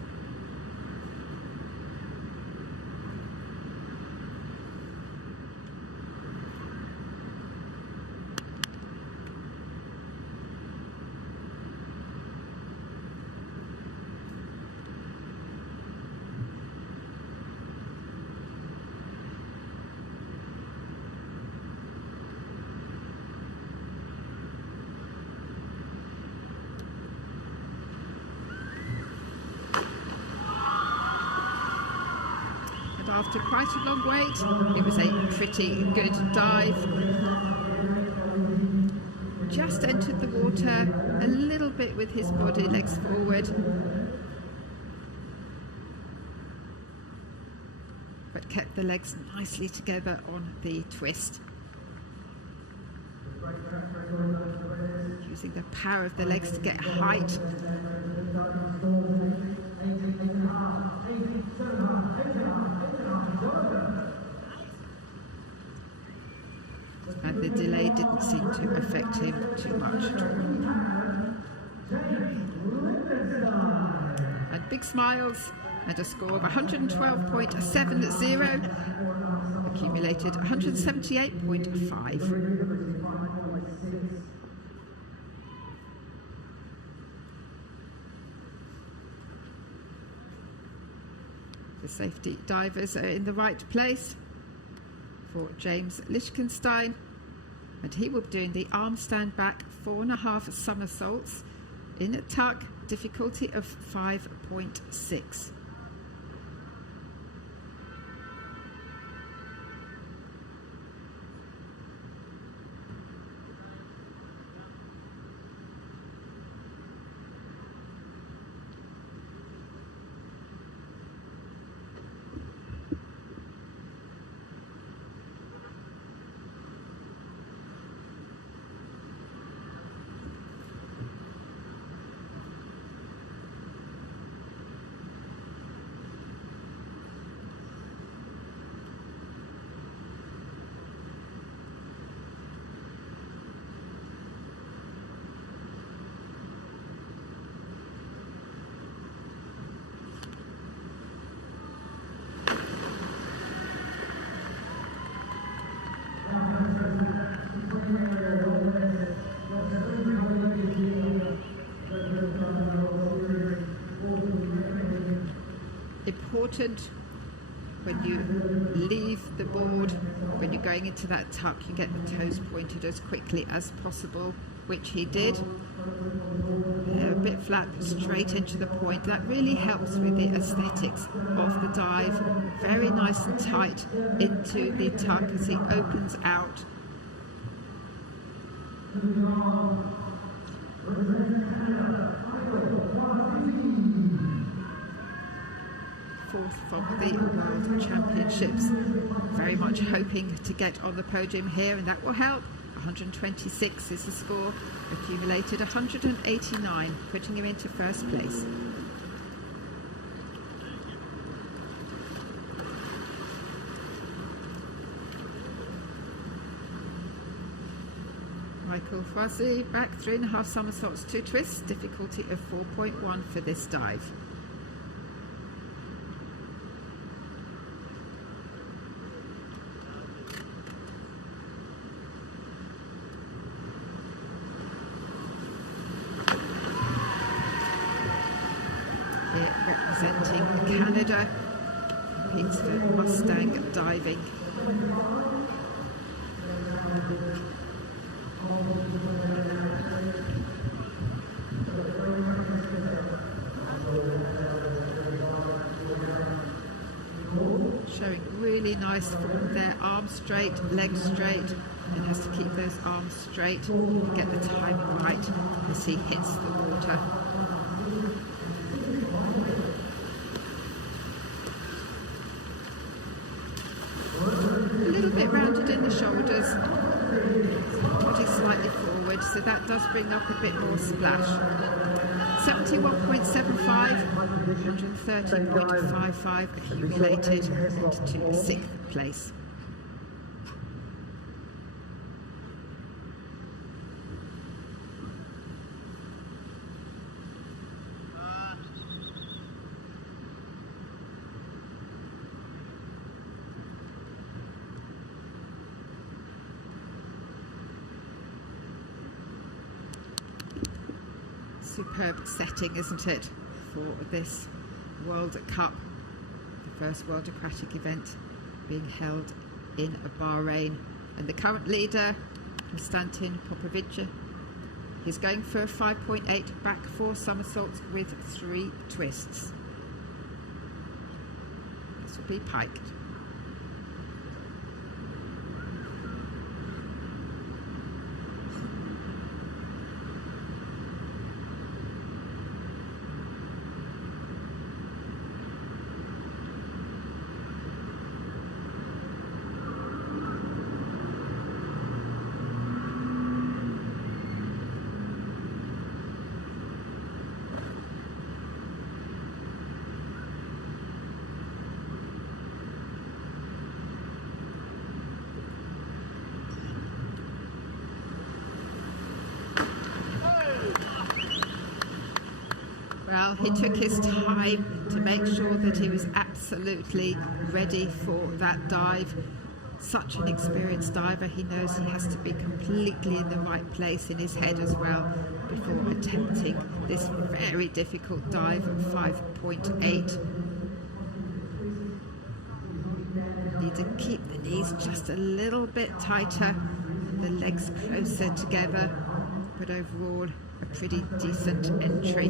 After quite a long wait, it was a pretty good dive. Just entered the water a little bit with his body, legs forward, but kept the legs nicely together on the twist. Using the power of the legs to get height. And the delay didn't seem to affect him too much at all. And big smiles and a score of 112.70. The accumulated 178.5. The safety divers are in the right place for James Lichtenstein, and he will be doing the arm stand back 4.5 somersaults in a tuck, difficulty of 5.6. Important when you leave the board, when you're going into that tuck, you get the toes pointed as quickly as possible, which he did. A bit flat, straight into the point. That really helps with the aesthetics of the dive. Very nice and tight into the tuck as he opens out. Fourth from the World Championships. Very much hoping to get on the podium here, and that will help. 126 is the score, accumulated 189, putting him into first place. Michael Fuzzy back 3.5 somersaults, 2 twists, difficulty of 4.1 for this dive. Representing Canada, competes for Mustang diving. Showing really nice form there, arms straight, legs straight, and has to keep those arms straight and get the timing right as he hits the water. Rounded in the shoulders, body slightly forward, so that does bring up a bit more splash. 71.75, 130.55 accumulated into 6th place. Superb setting, isn't it, for this World Cup, the first World Aquatic event being held in Bahrain. And the current leader, Konstantin Popovic, he's going for a 5.8 back 4 somersaults with 3 twists. This will be piked. Well, he took his time to make sure that he was absolutely ready for that dive. such an experienced diver, he knows he has to be completely in the right place in his head as well before attempting this very difficult dive of 5.8. Need to keep the knees just a little bit tighter, the legs closer together, but overall a pretty decent entry.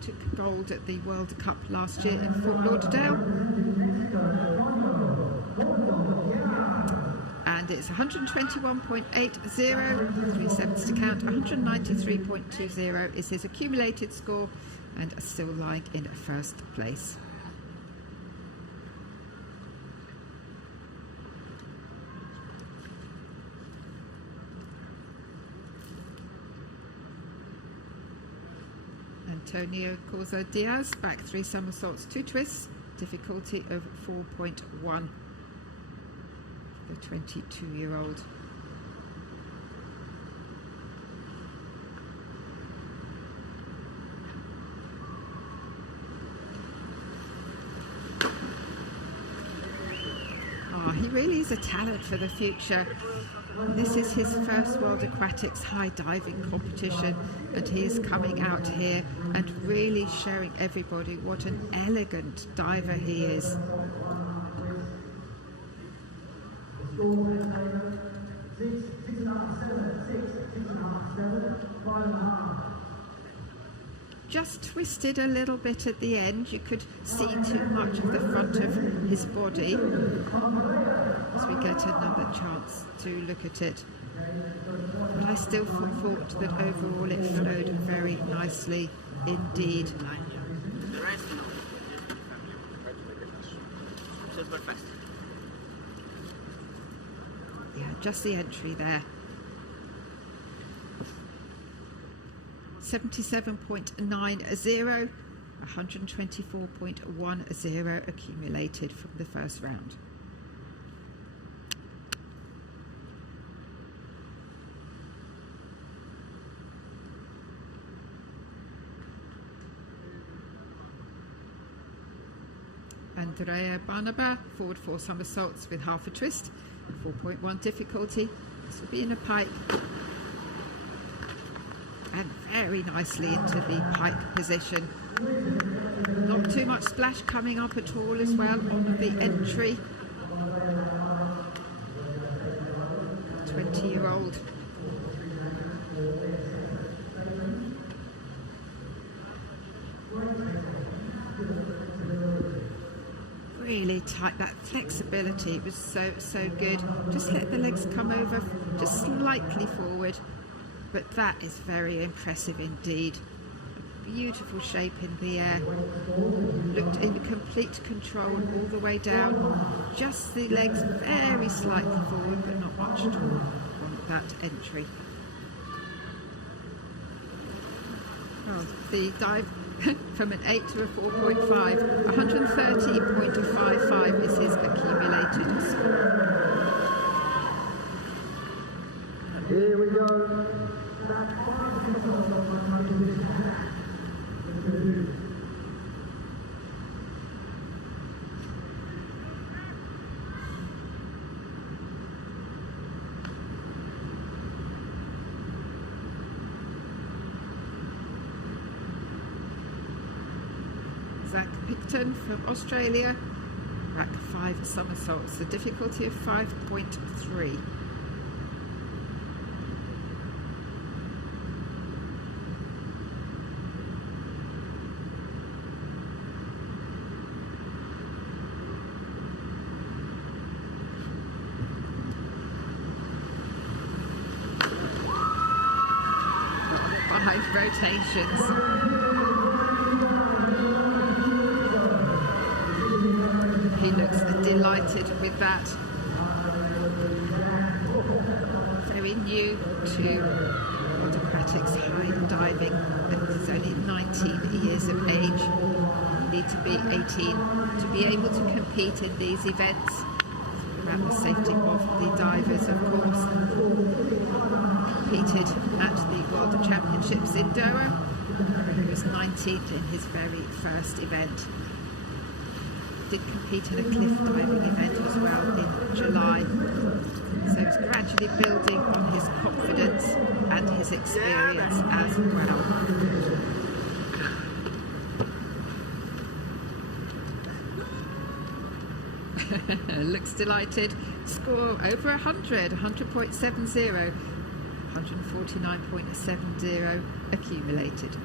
Took gold at the World Cup last year in Fort Lauderdale. And it's 121.80, 3 sevenths to count. 193.20 is his accumulated score, and still lying in first place. Antonio Corzo Diaz, back 3 somersaults, 2 twists, difficulty of 4.1. The 22-year-old. He really is a talent for the future. This is his first World Aquatics high diving competition, and he is coming out here and really showing everybody what an elegant diver he is. Just twisted a little bit at the end. You could see too much of the front of his body. As we get another chance to look at it. But I still thought that overall it flowed very nicely indeed. Yeah, just the entry there. 77.90, 124.10 accumulated from the first round. Andrea Barnaba, forward 4 somersaults with half a twist, 4.1 difficulty. This will be in a pike. And very nicely into the pike position. Not too much splash coming up at all as well on the entry. 20-year-old. Really tight, that flexibility was so good. Just let the legs come over just slightly forward. But that is very impressive indeed. Beautiful shape in the air. Looked in complete control all the way down. Just the legs very slightly forward, but not much at all on that entry. Oh, the dive from an 8 to a 4.5. 130.55 is his accumulated score. Here we go. Zach Picton from Australia, back 5 somersaults, the difficulty of 5.3. Rotations. He looks delighted with that. Very new to World Aquatics high diving, and he's only 19 years of age. You need to be 18 to be able to compete in these events. About the safety of the divers, of course. Competed at the World Championships in Doha. He was 19th in his very first event. did compete in a cliff diving event as well in July. So he's gradually building on his confidence and his experience as well. Looks delighted. Score over 100, 100.70, 149.70 accumulated.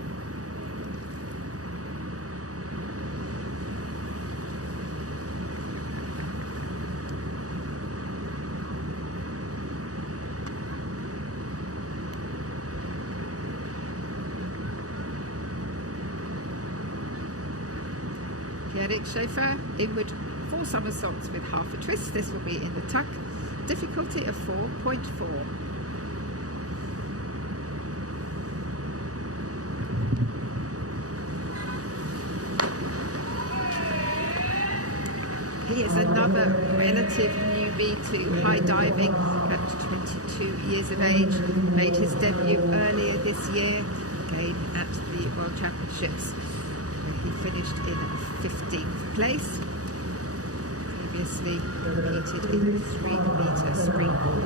Eric Schaefer, inward 4 somersaults with half a twist. This will be in the tuck. Difficulty of 4.4. He is another relative newbie to high diving at 22 years of age. Made his debut earlier this year, again at the World Championships. He finished in 15th place. Previously competed in 3-meter springboard.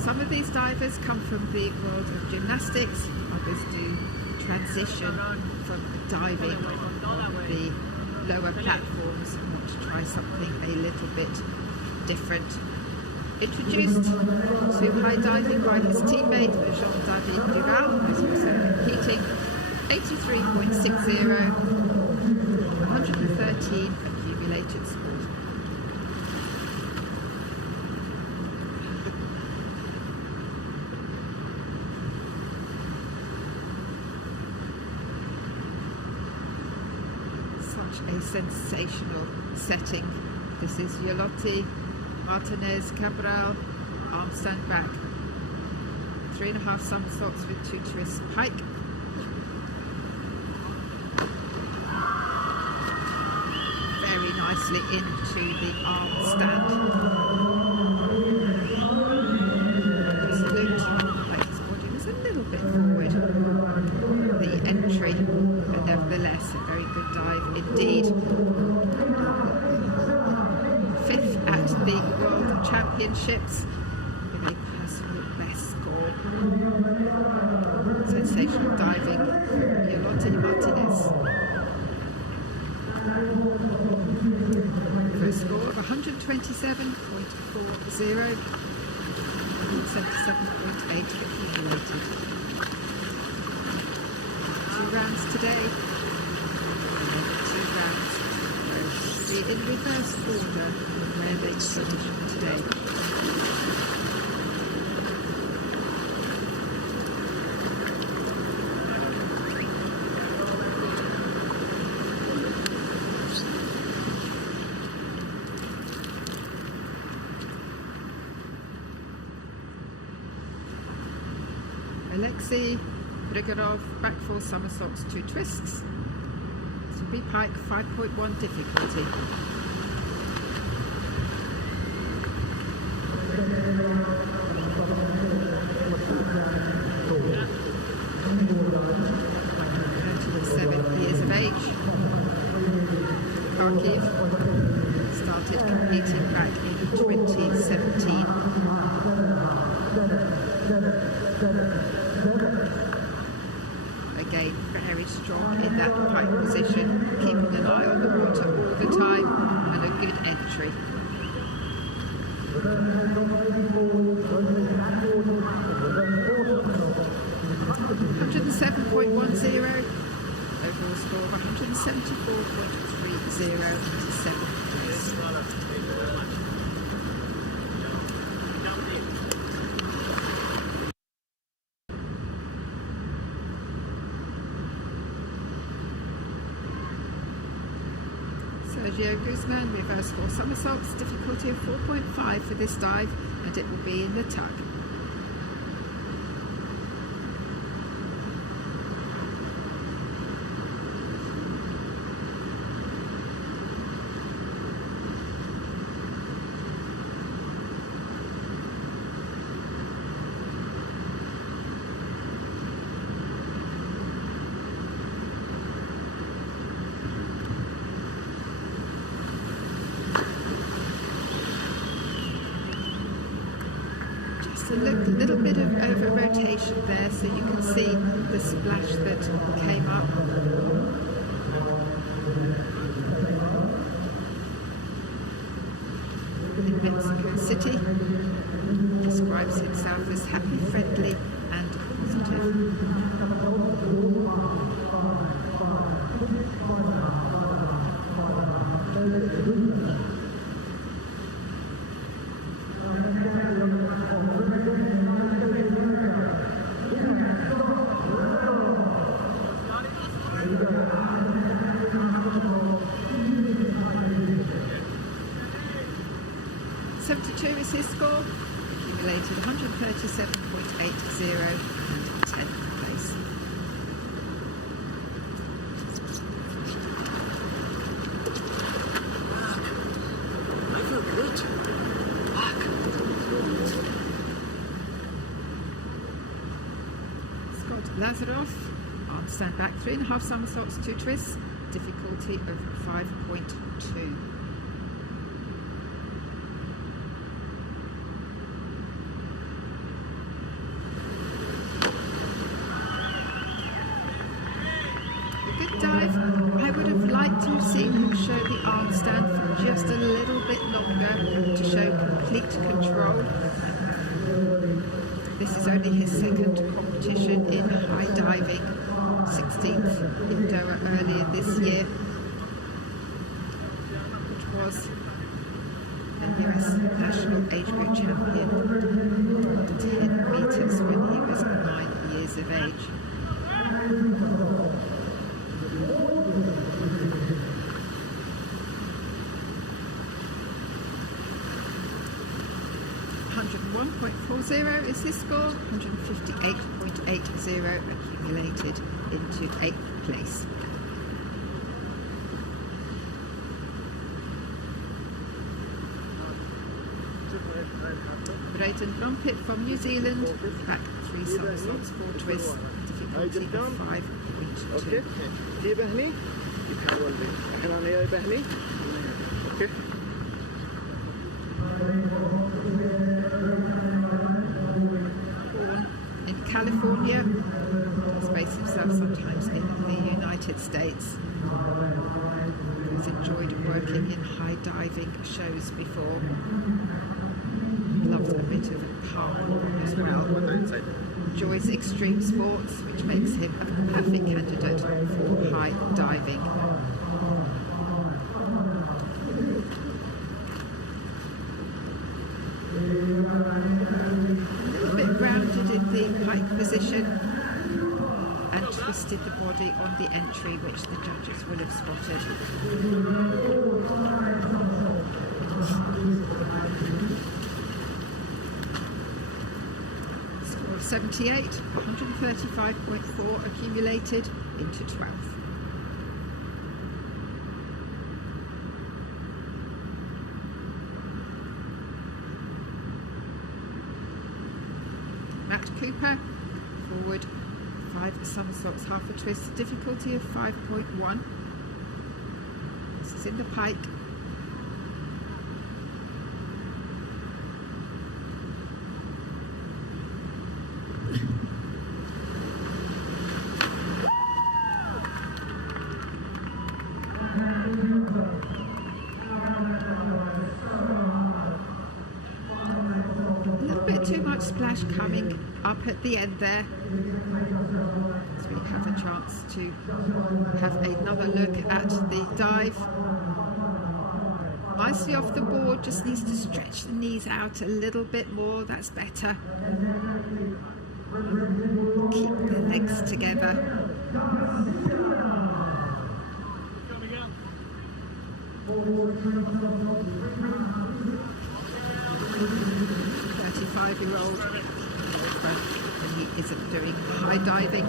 Some of these divers come from the world of gymnastics. Others do transition from diving on the lower platforms and want to try something a little bit different. Introduced to high diving by his teammate Jean-David Duval, who's also competing. 83.60, 113 accumulated scores. Such a sensational setting. This is Yolotti Martinez Cabral, arm stand back. 3.5 somersaults with 2 twists pike. Nicely into the arm stand. Just looked like his body was a little bit forward. The entry, but nevertheless a very good dive indeed. 5th at the World Championships with a personal best score. Sensational diving from Yolotti Martinez. For a score of 127.40, 177.8 accumulated. 2 rounds today, and then 2 rounds tomorrow. See in reverse order of where they finished today. Alexei Grigorov, back 4 somersaults, 2 twists. This will be pike, 5.1 difficulty. Years of age. Kharkiv started competing back in 2017. Again, very strong in that pike position, keeping an eye on the water all the time, and a good entry. 107.10, overall score of 174.30 into 7th place. Sergio Guzman, reverse 4 somersaults, difficulty of 4.5 for this dive, and it will be in the tuck. a little bit of over rotation there, so you can see the splash that came up. In Mexico City, describes himself as happy, friendly and positive. Is his score, accumulated 137.80 and 10th place. I feel good. Scott Lazaroff on stand back 3.5 somersaults, 2 twists, difficulty of 5.2. Dive. I would have liked to have seen him show the arm stand for just a little bit longer to show complete control. This is only his second competition in high diving, 16th in Doha earlier this year, which was a US national age group champion, 10 metres when he was 9 years of age. 101.40 is his score, 158.80 accumulated into 8th place. Brayden Lumpit from New Zealand, back 3 somersaults, 4 twists, difficulty of 5.2. اوكي هي بهني يتحول لي احنا انا بهني اوكي Born in California, he's based himself sometimes in the United States. He's enjoyed working in high diving shows before. Loves a bit of parkour as well. Enjoys extreme sports, which makes him a perfect candidate for high diving. A little bit grounded in the pike position and twisted the body on the entry, which the judges will have spotted. Score of 78, 135.4 accumulated into 12th. Matt Cooper, forward, 5 somersaults, half a twist, difficulty of 5.1. This is in the pike. Too much splash coming up at the end there, so we have a chance to have another look at the dive. Nicely off the board, just needs to stretch the knees out a little bit more, that's better. Keep the legs together. 35-year-old, and he isn't doing high diving.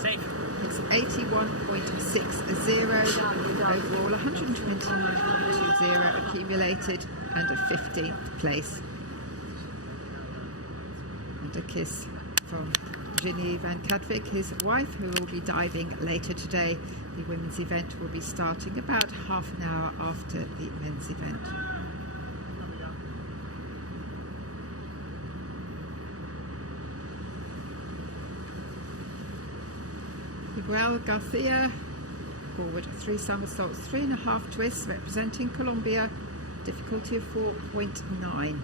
Safe. It's 81.60 overall, 129.20 accumulated, and a 15th place. And a kiss from Ginny Van Kadvik, his wife, who will be diving later today. The women's event will be starting about half an hour after the men's event. Miguel Garcia, forward 3 somersaults, 3.5 twists, representing Colombia, difficulty of 4.9.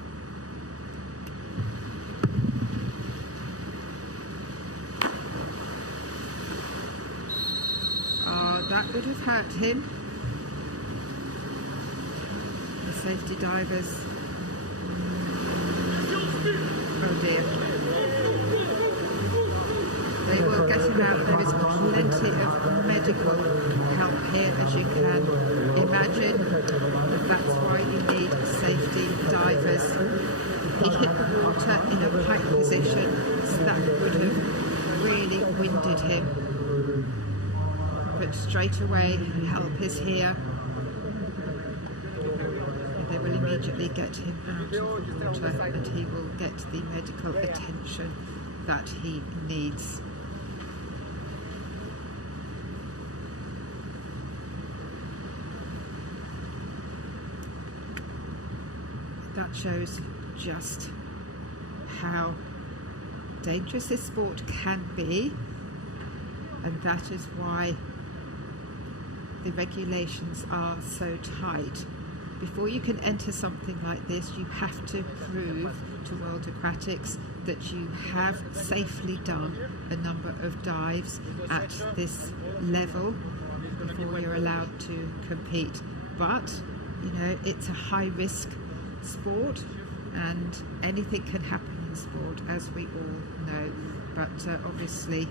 That would have hurt him. The safety divers. Oh dear. They will get him out. There is plenty of medical help here, as you can imagine. That's why you need safety divers. He hit the water in a tight position, so that would have really winded him. But straight away, help is here. They will immediately get him out of the water and he will get the medical attention that he needs. That shows just how dangerous this sport can be, and that is why the regulations are so tight. Before you can enter something like this, you have to prove to World Aquatics that you have safely done a number of dives at this level before you're allowed to compete. But, you know, it's a high-risk sport and anything can happen in sport, as we all know. But obviously,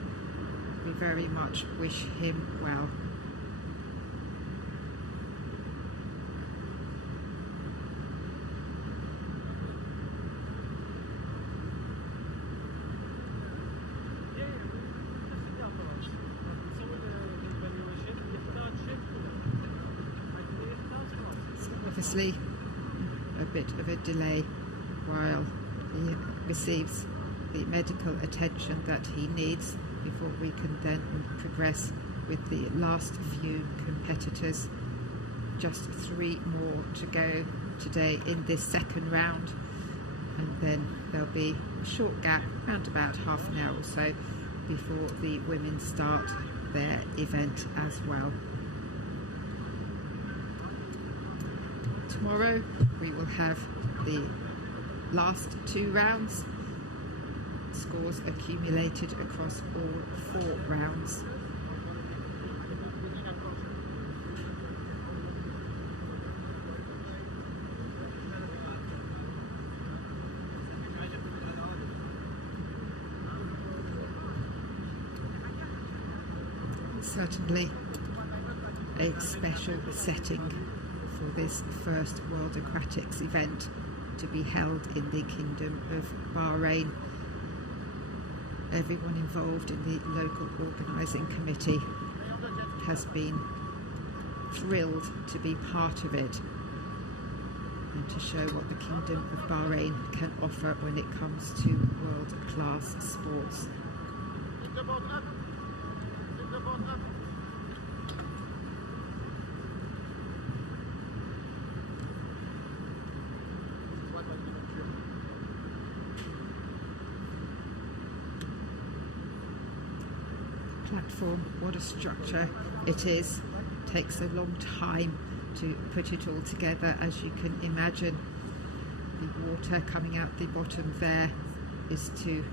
we very much wish him well. Obviously a bit of a delay while he receives the medical attention that he needs before we can then progress with the last few competitors. Just 3 more to go today in this second round, and then there'll be a short gap, around about half an hour or so, before the women start their event as well. Tomorrow we will have the last 2 rounds, scores accumulated across all 4 rounds. Certainly a special setting for this first World Aquatics event to be held in the Kingdom of Bahrain. Everyone involved in the local organising committee has been thrilled to be part of it and to show what the Kingdom of Bahrain can offer when it comes to world-class sports. Platform, what a structure it is. Takes a long time to put it all together, as you can imagine. The water coming out the bottom there is to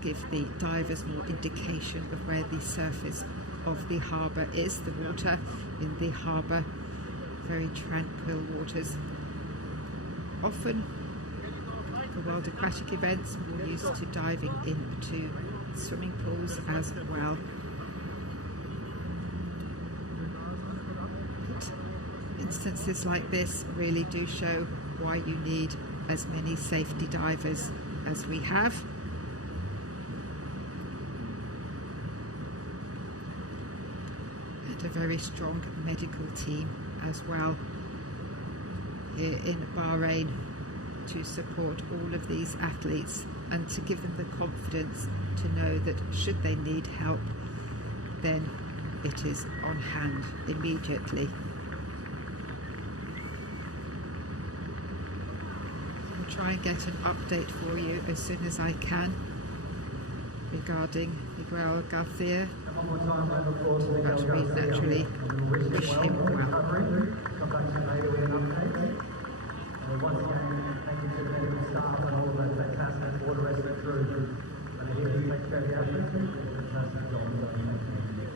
give the divers more indication of where the surface of the harbour is. The water in the harbour, very tranquil waters. Often for World Aquatic events, we're used to diving into swimming pools as well. Instances like this really do show why you need as many safety divers as we have. And a very strong medical team as well here in Bahrain to support all of these athletes and to give them the confidence to know that should they need help, then it is on hand immediately. Try and get an update for you as soon as I can. regarding Miguel Garcia, And one more time, round of applause for but Miguel we Garcia. naturally And we'll wish him for well. recovery. Come back to later with an update. And once again, thank you to the medical staff and all of that fantastic water rescue crew. And here you take care of the athletes. Fantastic job. Thank you.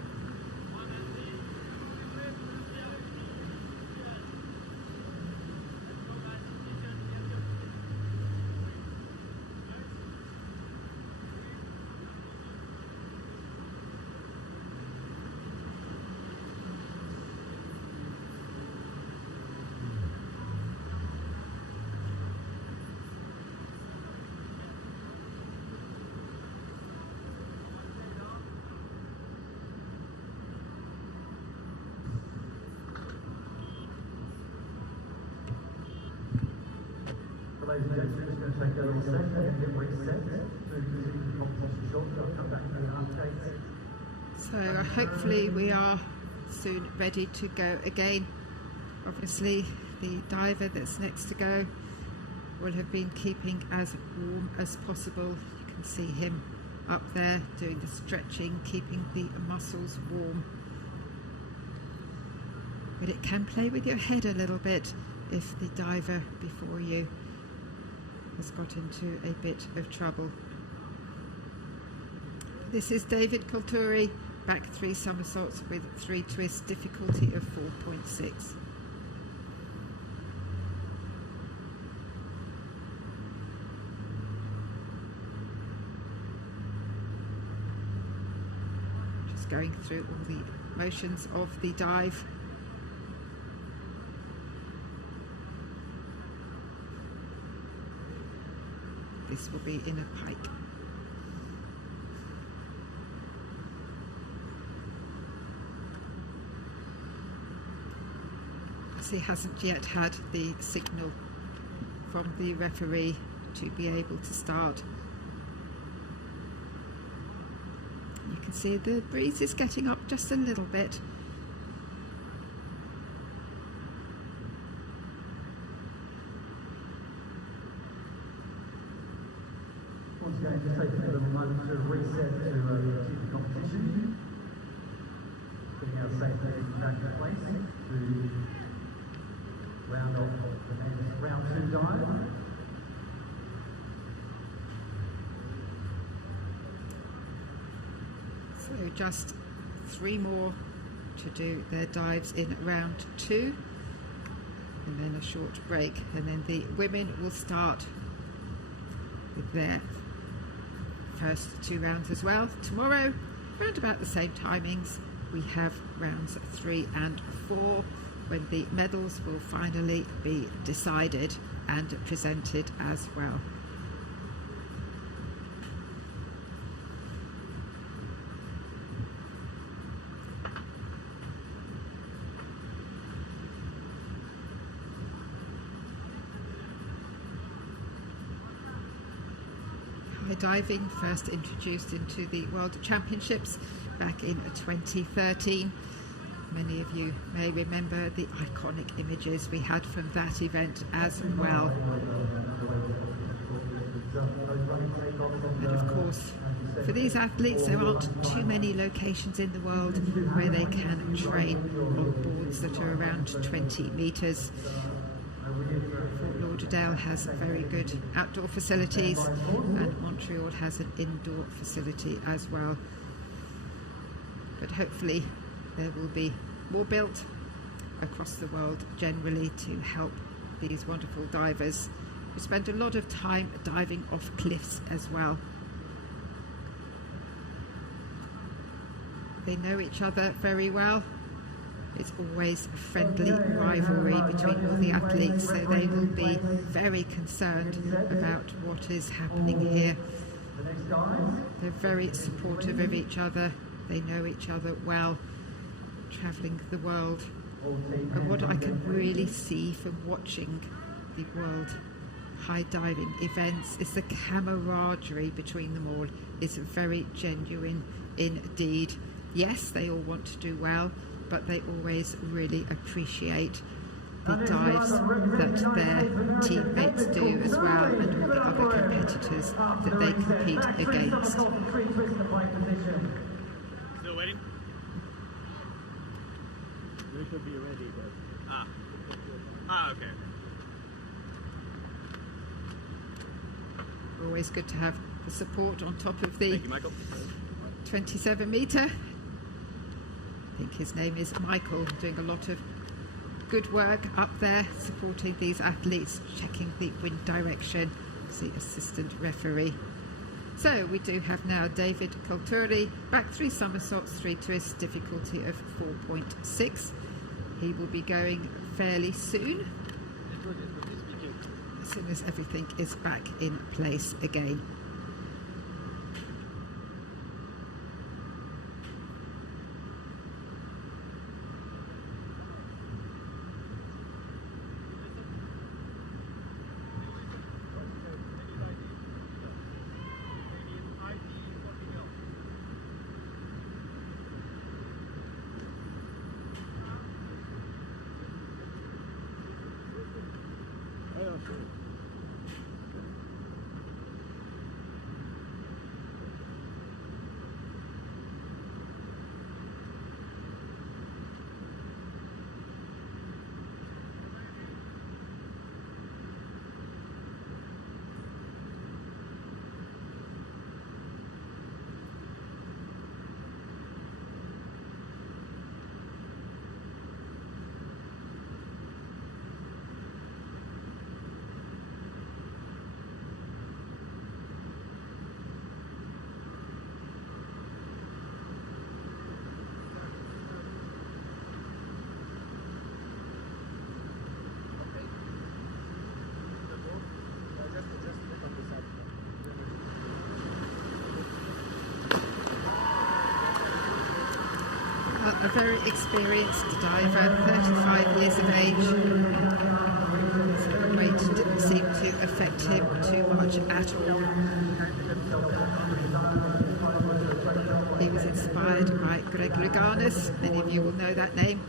Ladies and gentlemen, just going to take a little second and get reset to continue the competition shortly. I'll come back to the updates. So hopefully we are soon ready to go again. Obviously the diver that's next to go will have been keeping as warm as possible. You can see him up there doing the stretching, keeping the muscles warm. But it can play with your head a little bit if the diver before you has got into a bit of trouble. This is David Kulturi, back 3 somersaults with 3 twists, difficulty of 4.6. Just going through all the motions of the dive. This will be in a pike. As he hasn't yet had the signal from the referee to be able to start. You can see the breeze is getting up just a little bit. Once again, just taking a little moment to reset to the competition. Putting our safety back in place to round off the men's round 2 dive. So just 3 more to do their dives in round 2, and then a short break, and then the women will start with their first 2 rounds as well. Tomorrow, around about the same timings, we have rounds 3 and 4, when the medals will finally be decided and presented as well. Diving first introduced into the World Championships back in 2013. Many of you may remember the iconic images we had from that event as well. And of course, for these athletes, there aren't too many locations in the world where they can train on boards that are around 20 metres. Fort Lauderdale has very good outdoor facilities, and Montreal has an indoor facility as well. But hopefully there will be more built across the world generally to help these wonderful divers who spend a lot of time diving off cliffs as well. They know each other very well. It's always a friendly rivalry between all the athletes, so they will be very concerned about what is happening here. They're very supportive of each other. They know each other well, travelling the world. And what I can really see from watching the world high diving events is the camaraderie between them all is very genuine indeed. Yes, they all want to do well, but they always really appreciate the dives that their teammates do as well, and all the other competitors that they compete against. Still waiting? They should be ready, but... Okay. Always good to have the support on top of the Thank you, Michael. 27 metre. I think his name is Michael, doing a lot of good work up there, supporting these athletes, checking the wind direction, the assistant referee. So we do have now David Colturi, back 3 somersaults, 3 twists, difficulty of 4.6. He will be going fairly soon, as soon as everything is back in place again. A very experienced diver, 35 years of age. So the weight didn't seem to affect him too much at all. He was inspired by Greg Louganis. Many of you will know that name.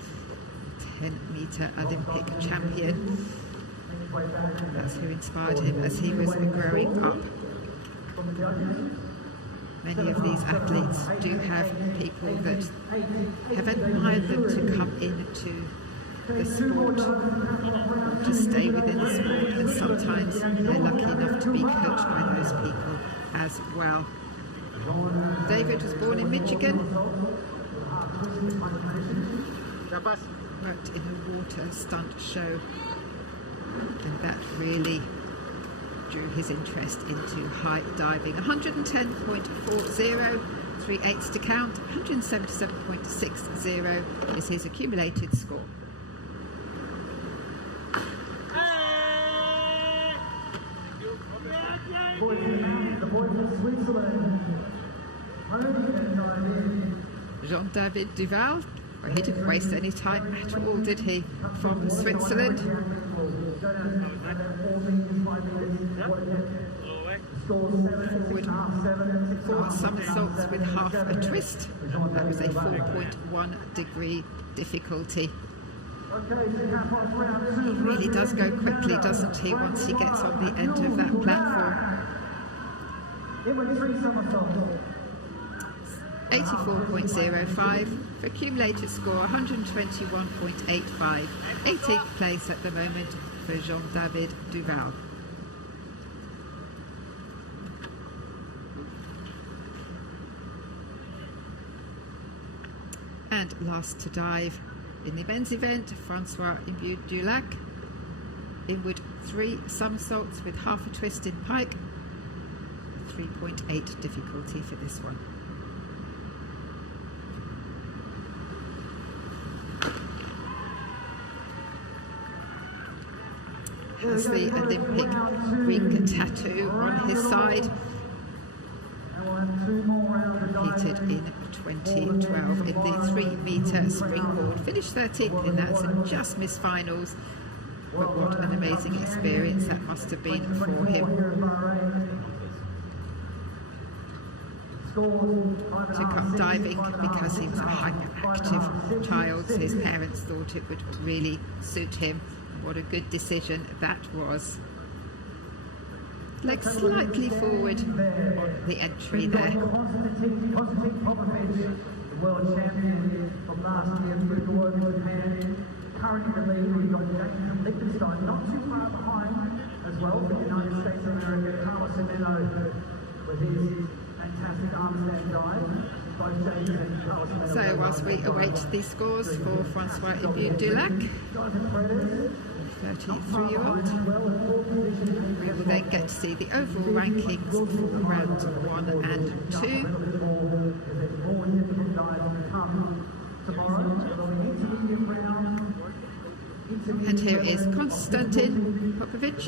10-metre Olympic champion. That's who inspired him as he was growing up. Many of these athletes do have people that have admired them to come into the sport, to stay within the sport, and sometimes they're lucky enough to be coached by those people as well. David was born in Michigan, worked in a water stunt show, and that really drew his interest into high diving. 110.40, 3/8 to count, 177.60 is his accumulated score. Jean-David Duval, well, he didn't waste any time at all, did he, from Switzerland. Forward 4 somersaults with half a twist. That was a 4.1 degree difficulty. He really does go quickly, doesn't he, once he gets on the end of that platform. 84.05 for accumulated score, 121.85. 18th place at the moment for Jean-David Duval. And last to dive in the men's event, Francois Imbu-Dulac. Inward 3 somersaults with half a twist in pike. 3.8 difficulty for this one. Has the Olympic ring tattoo on his side. Competed in 2012 in the 3-metre springboard. Finished 13th in that and just missed finals. But what an amazing experience that must have been for him. Took up diving because he was a hyperactive child, so his parents thought it would really suit him, What a good decision that was. Legs slightly forward on the entry there. Konstantin Popovich, the world champion from last year, moved all over Japan. Currently in the lead, we've got James from Liechtenstein, not too far behind as well, for the United States of America, Carlos Semeno, with his fantastic armstand dive. Both James and Carlos Semeno. So whilst we await the scores for Francois Ibu-Dulac, Jonathan Fredes, 33-year-old, we will then get to see the overall rankings for rounds 1 and 2. And here is Konstantin Popovich,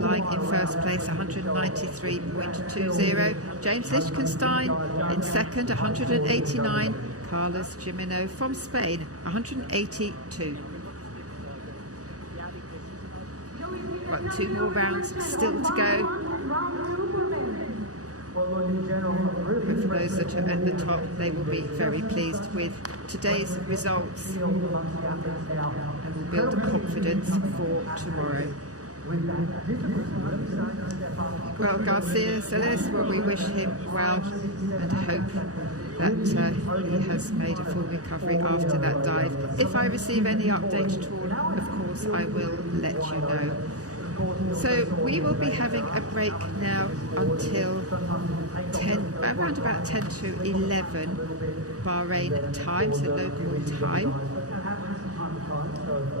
lying in first place, 193.20. James Liechtenstein in second, 189. Carlos Gimeno from Spain, 182. Got 2 more rounds still to go. But for those that are at the top, they will be very pleased with today's results and will build confidence for tomorrow. Well, Garcia Celes, well, we wish him well and hope that he has made a full recovery after that dive. If I receive any update at all, of course, I will let you know. So we will be having a break now until 10, around about 10 to 11 Bahrain time, so local time,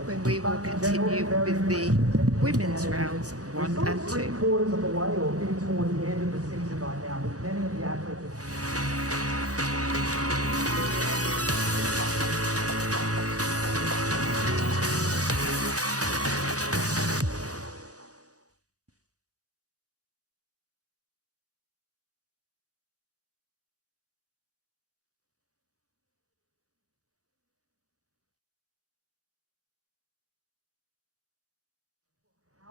when we will continue with the women's rounds 1 and 2.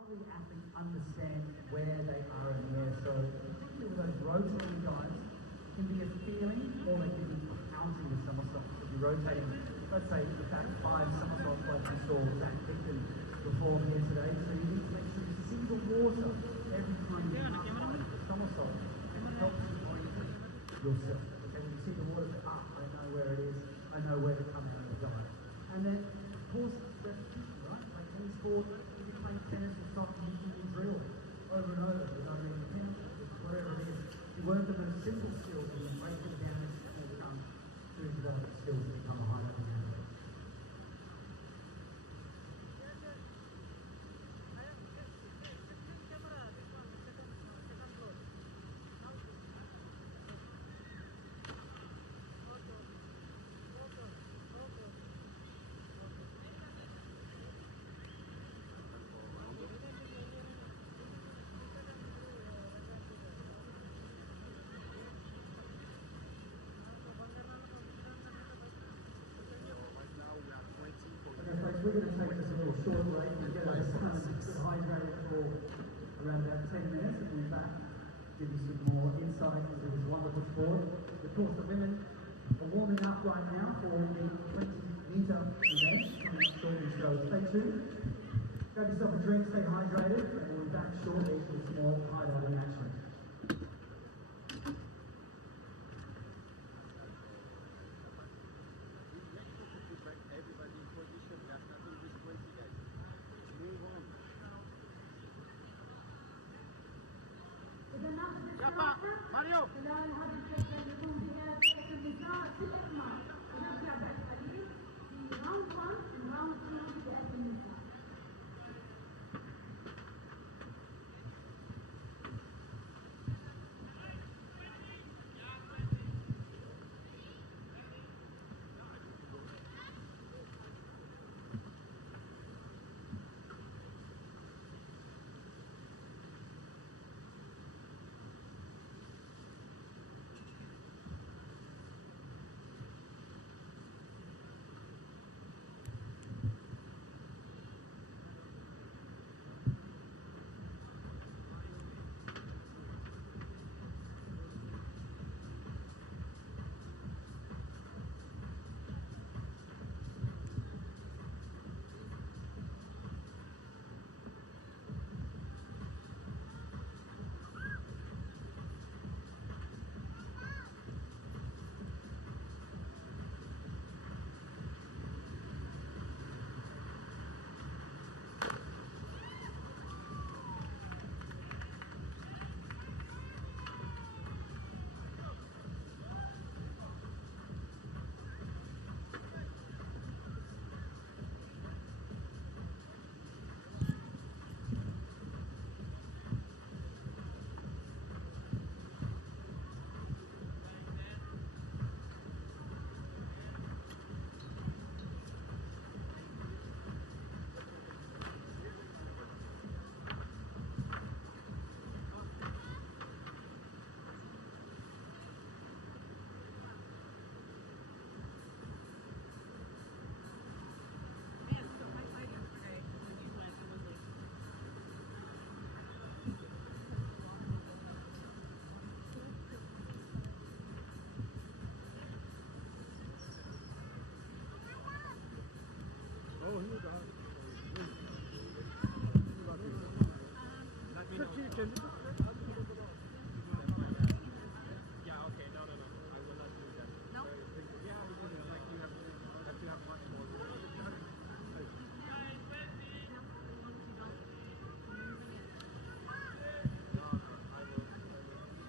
The athletes understand where they are in the air. So particularly with those rotating dives, it can be a feeling, or they can be counting the somersaults. If you're rotating, let's say back 5 somersaults like we saw Zach Victon perform here today. So you need to make sure you see the water every time you pass the somersault. And it helps you orient yourself. Okay, when you see the water, say, I know where it is. I know where to come out of the dive. And then, of course, repetition, right? Like tennis sport. Playing tennis or soccer, you can drill over and over without any penalty, whatever it is. You work on those simple skills and you break them down and they come to develop the skills to become a high-level athlete. We're going to take this a little short break and get us hydrated for around about 10 minutes and we'll be back, give you some more insight into this wonderful sport. Of course, the women are warming up right now for the 20-metre event coming up shortly, so stay tuned. Grab yourself a drink, stay hydrated, and we'll be back shortly with some more high diving action. Mario! can